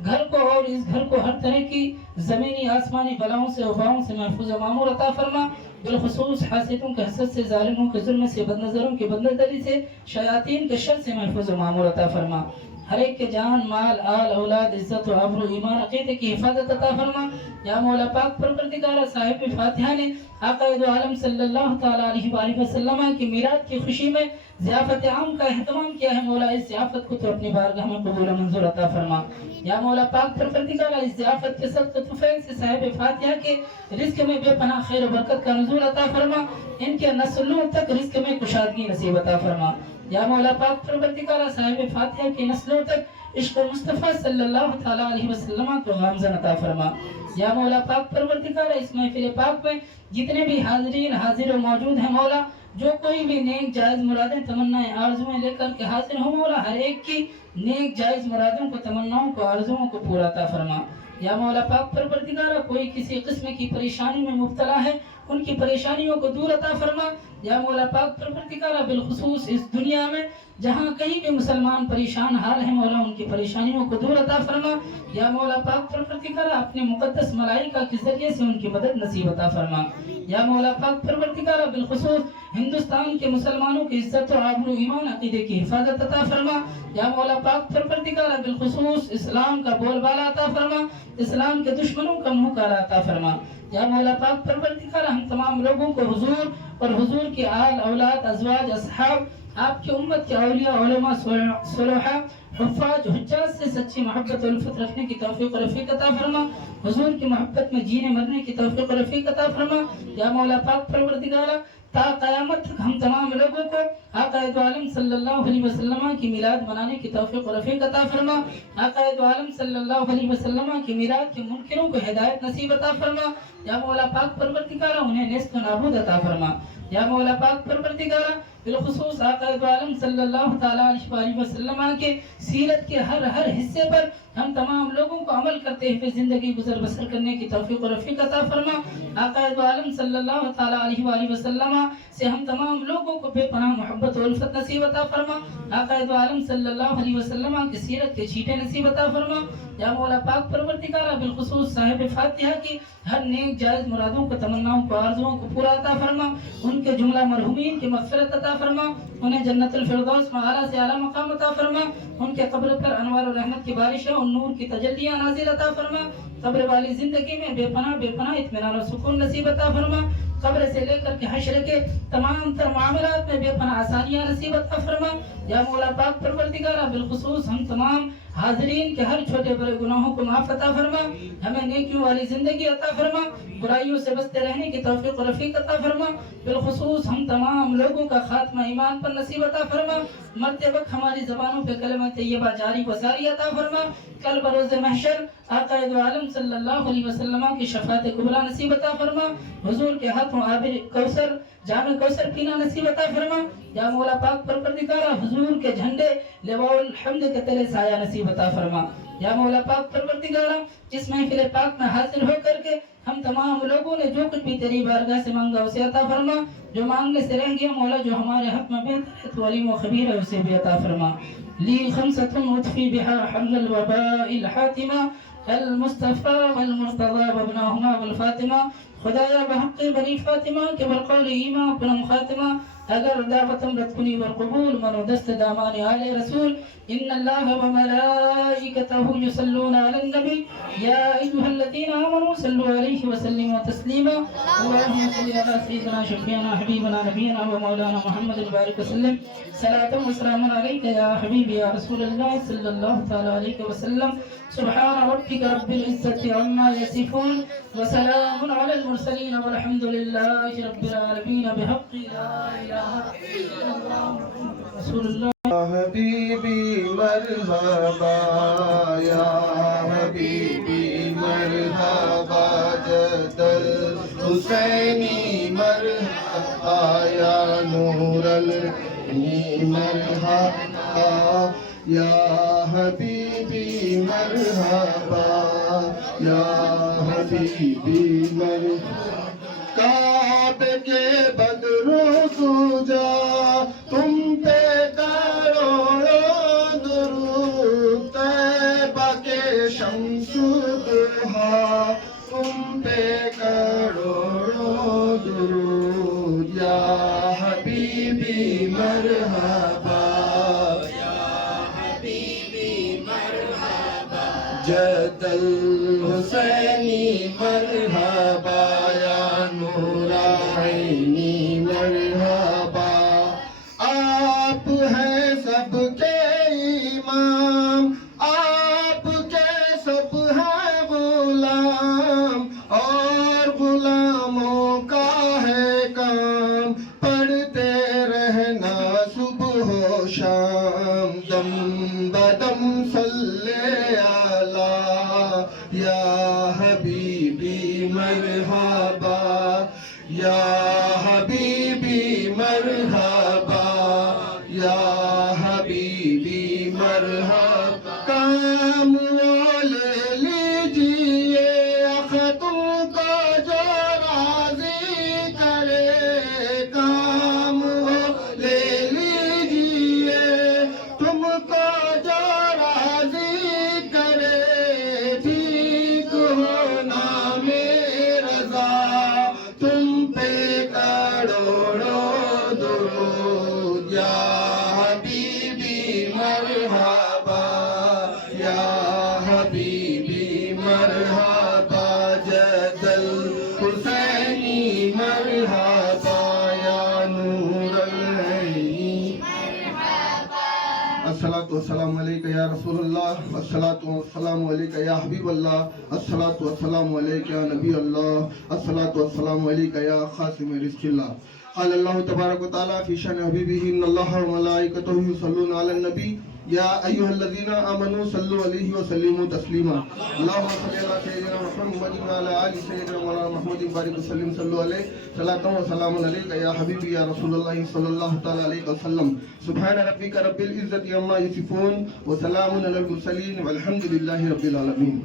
گھر کو اور اس گھر کو ہر طرح کی زمینی آسمانی بلاؤں سے وباؤں سے محفوظ و معمور عطا فرما. بالخصوص حاسدوں کے حسد سے، ظالموں کے ظلم سے، بدنظروں کی بدنظری سے، شیاطین کے شر سے محفوظ و معمور عطا فرما. ہر ایک کے جان، مال، آل، اولاد، عزت و عبر و ایمان، عقیدے کی حفاظت عطا فرما. یا مولا پاک پروردگار، صاحب فاتحہ نے آقا دو عالم صلی اللہ تعالیٰ علیہ وسلم کی میلاد کی خوشی میں ضیافت عام کا اہتمام کیا ہے مولا، اس ضیافت کو تو اپنی بارگاہ میں قبول و منظور عطا فرما. یا مولا پاک پروردگار، اس ضیافت کے صدقہ طفیل سے صاحب فاتحہ کے رزق میں بے پناہ خیر و برکت کا نزول عطا فرما، ان کے نسلوں تک رزق میں کشادگی نصیب عطا فرما. یا مولا پاک پروردگار، صاحب فاتحہ کی نسلوں تک عشق مصطفیٰ صلی اللہ تعالیٰ علیہ وسلم کو غامزن عطا فرما. یا مولا پاک پروردگار، اس محفل پاک میں جتنے بھی حاضرین حاضر و موجود ہیں مولا، جو کوئی بھی نیک جائز مرادیں، تمنائیں، آرزویں لے کر کے حاضر ہو مولا، ہر ایک کی نیک جائز مرادوں کو، تمناؤں کو، آرزوؤں کو پورا عطا فرما. یا مولا پاک پروردگار، کوئی کسی قسم کی پریشانی میں مبتلا ہے، ان کی پریشانیوں کو دور عطا فرما. یا مولا پاک پروردگارہ بالخصوص اس دنیا میں جہاں کہیں بھی مسلمان پریشان حال ہیں مولا ان کی پریشانیوں کو دور عطا فرما. یا مولا پاک پروردگارہ اپنے مقدس ملائکہ کے ذریعے سے ان کی مدد نصیب عطا فرما. یا مولا پاک پروردگارہ بالخصوص ہندوستان کے مسلمانوں کی عزت و آبرو ایمان عقیدے کی حفاظت عطا فرما. یا مولا پاک پروردگارہ بالخصوص اسلام کا بول بالا عطا فرما, اسلام کے دشمنوں کا منہ کالا عطا فرما. یا مولا پاک پروردگارہ ہم تمام لوگوں کو حضور اور حضور کی آل اولاد ازواج اصحاب آپ کی امت کے اولیاء علماء صلحاء حفاظ حجاج سے سچی محبت و الفت رکھنے کی توفیق و رفیق عطا فرما. حضور کی محبت میں جینے مرنے کی توفیق و رفیق عطا فرما. یا مولا پاک پروردگارہ تا قیامت تک ہم تمام لوگوں کو آقا دو عالم صلی اللہ علیہ وسلم کی میلاد منانے کی توفیق و رفیق عطا فرما. آقا دو عالم صلی اللہ علیہ وسلم کی میلاد کے منکروں کو ہدایت نصیب عطا فرما. یا مولا پاک پروردگارہ انہیں نیست و نابود عطا فرما. یا مولا پاک پروردگارہ بالخصوص آقا دو عالم صلی اللہ تعالی علیہ وسلم کے سیرت کے ہر حصے پر ہم تمام لوگوں کو عمل کرتے ہوئے زندگی گزر بسر کرنے کی توفیق و رفیق عطا فرما. آقا دو عالم صلی اللہ تعالی علیہ وسلم سے ہم تمام لوگوں کو بے پناہ محبت و الفت نصیب عطا فرما. آقا دو عالم صلی اللہ علیہ وسلم کی سیرت کے چھیٹے نصیب عطا فرما. یا مولا پاک پروردگارہ بالخصوص صاحب فاتحہ کی ہر نیک جائز مرادوں کو تمناؤں کو آرزوؤں کو پورا عطا فرما. ان کے جملہ مرحومین کی مغفرت عطا فرما, انہیں جنت الفردوس میں اعلیٰ سے اعلیٰ مقام عطا فرما. ان کے قبر پر انوار و رحمت کی بارشیں اور نور کی تجلیاں نازل عطا فرما. قبر والی زندگی میں بے پناہ اطمینان و سکون نصیب عطا فرما. قبر سے لے کر کے حشر کے تمام تر معاملات میں بے پناہ آسانیاں نصیب عطا فرما. یا مولا پاک پروردگارہ بالخصوص ہم تمام حاضرین کے ہر چھوٹے بڑے گناہوں کو معاف عطا فرما. ہمیں نیکیوں والی زندگی عطا فرما, برائیوں سے بچتے رہنے کی توفیق و رفیق عطا فرما. بالخصوص ہم تمام لوگوں کا خاتمہ ایمان پر نصیب عطا فرما. مرتے وقت ہماری زبانوں پہ کلمہ طیبہ جاری و ساری عطا فرما. کل بروز محشر آقا دو عالم صلی اللہ علیہ وسلم کی شفاعت کبریٰ نصیب عطا فرما. حضور کے ہاتھوں آب کوثر جام کوثر پینا نصیب عطا فرما. یا مولا پاک پروردگارہ حضور کے جھنڈے لواء الحمد کے تلے سایہ نصیب عطا فرما. یا مولا پاک پروردگارہ جس محفل پاک میں حاضر ہو کر کے ہم تمام لوگوں نے جو کچھ بھی تیری بارگاہ سے مانگا اسے عطا فرما. جو مانگنے سے رہ گیا مولا جو ہمارے حق میں بہتر ہے تو علیم و خبیر ہے اسے بھی عطا فرما. لی خمسۃ اطفی بها حمل الوباء الحاتمہ المصطفى والمرتضى وابناهما والفاطمہ. خدایا بحق بنی فاطمہ کے بالقول ایمان کنم خاتمہ. اگر دعوتم رد کنی والقبول منو دست دامان آل رسول. ان اللہ وملائکته یصلون علی النبی یا ایها الذین آمنوا صلوا علیہ وسلموا تسلیما. اللهم صل علی سیدنا شفیعنا حبیبنا نبینا ومولانا محمد بارک وسلم. صلاة و سلام علیک یا حبیبی یا رسول اللہ صلی اللہ تعالی علیہ وسلم. سبحان ربک رب العزت عما یصفون وسلام علی المرسلین والحمد للہ رب العالمین بحق لا الہ الا اللہ رسول اللہ. حبیبی مرحبا یا حبیبی مرحبا جد الحسینی مرحبا یا نور العین مرحبا یا حبیبی مرحبا یا حبیبی مرحبا. کعبے کے بدرو سجا تم پہ کروڑوں درود. طیبہ کے شمس ضحیٰ تم پہ کروڑوں درود. یا حبیبی مرحبا یا حبیبی مرحبا جد الحسینی مرحبا یا نور عینی مرحبا. آپ ہیں سب کے امام, آپ کے سب ہیں غلام, اور غلاموں کا ہے کام پڑھتے رہنا صبح و شام. دم بدم صلی علی یا حبیبی مرحبا یا حبیبی مرحبا یا حبیبی مرحبا. کام وہ لے لیجیے تم کو جو راضی کرے. کام الصلاۃ والسلام علیک یا رسول اللہ، الصلاۃ والسلام علیک یا حبیب اللہ، الصلاۃ والسلام علیک یا نبی اللہ، الصلاۃ والسلام علیک یا خاتم رزق اللہ۔ قال اللہ تبارک و تعالی فی شأن حبیبہ ان اللہ وملائکتہ یصلون علی النبی یا ایھا الذین آمنوا صلوا علیہ وسلموا تسلیما۔ اللہم صل علی سیدنا محمد وعلی آل سیدنا مولانا محمد بارک وسلم صلوا علیہ صلاۃ و سلام علیک یا حبیبی یا رسول اللہ صلی اللہ تعالی علیہ وسلم۔ سبحان ربک رب العزۃ عما یصفون وسلام علی المرسلین والحمد للہ رب العالمین۔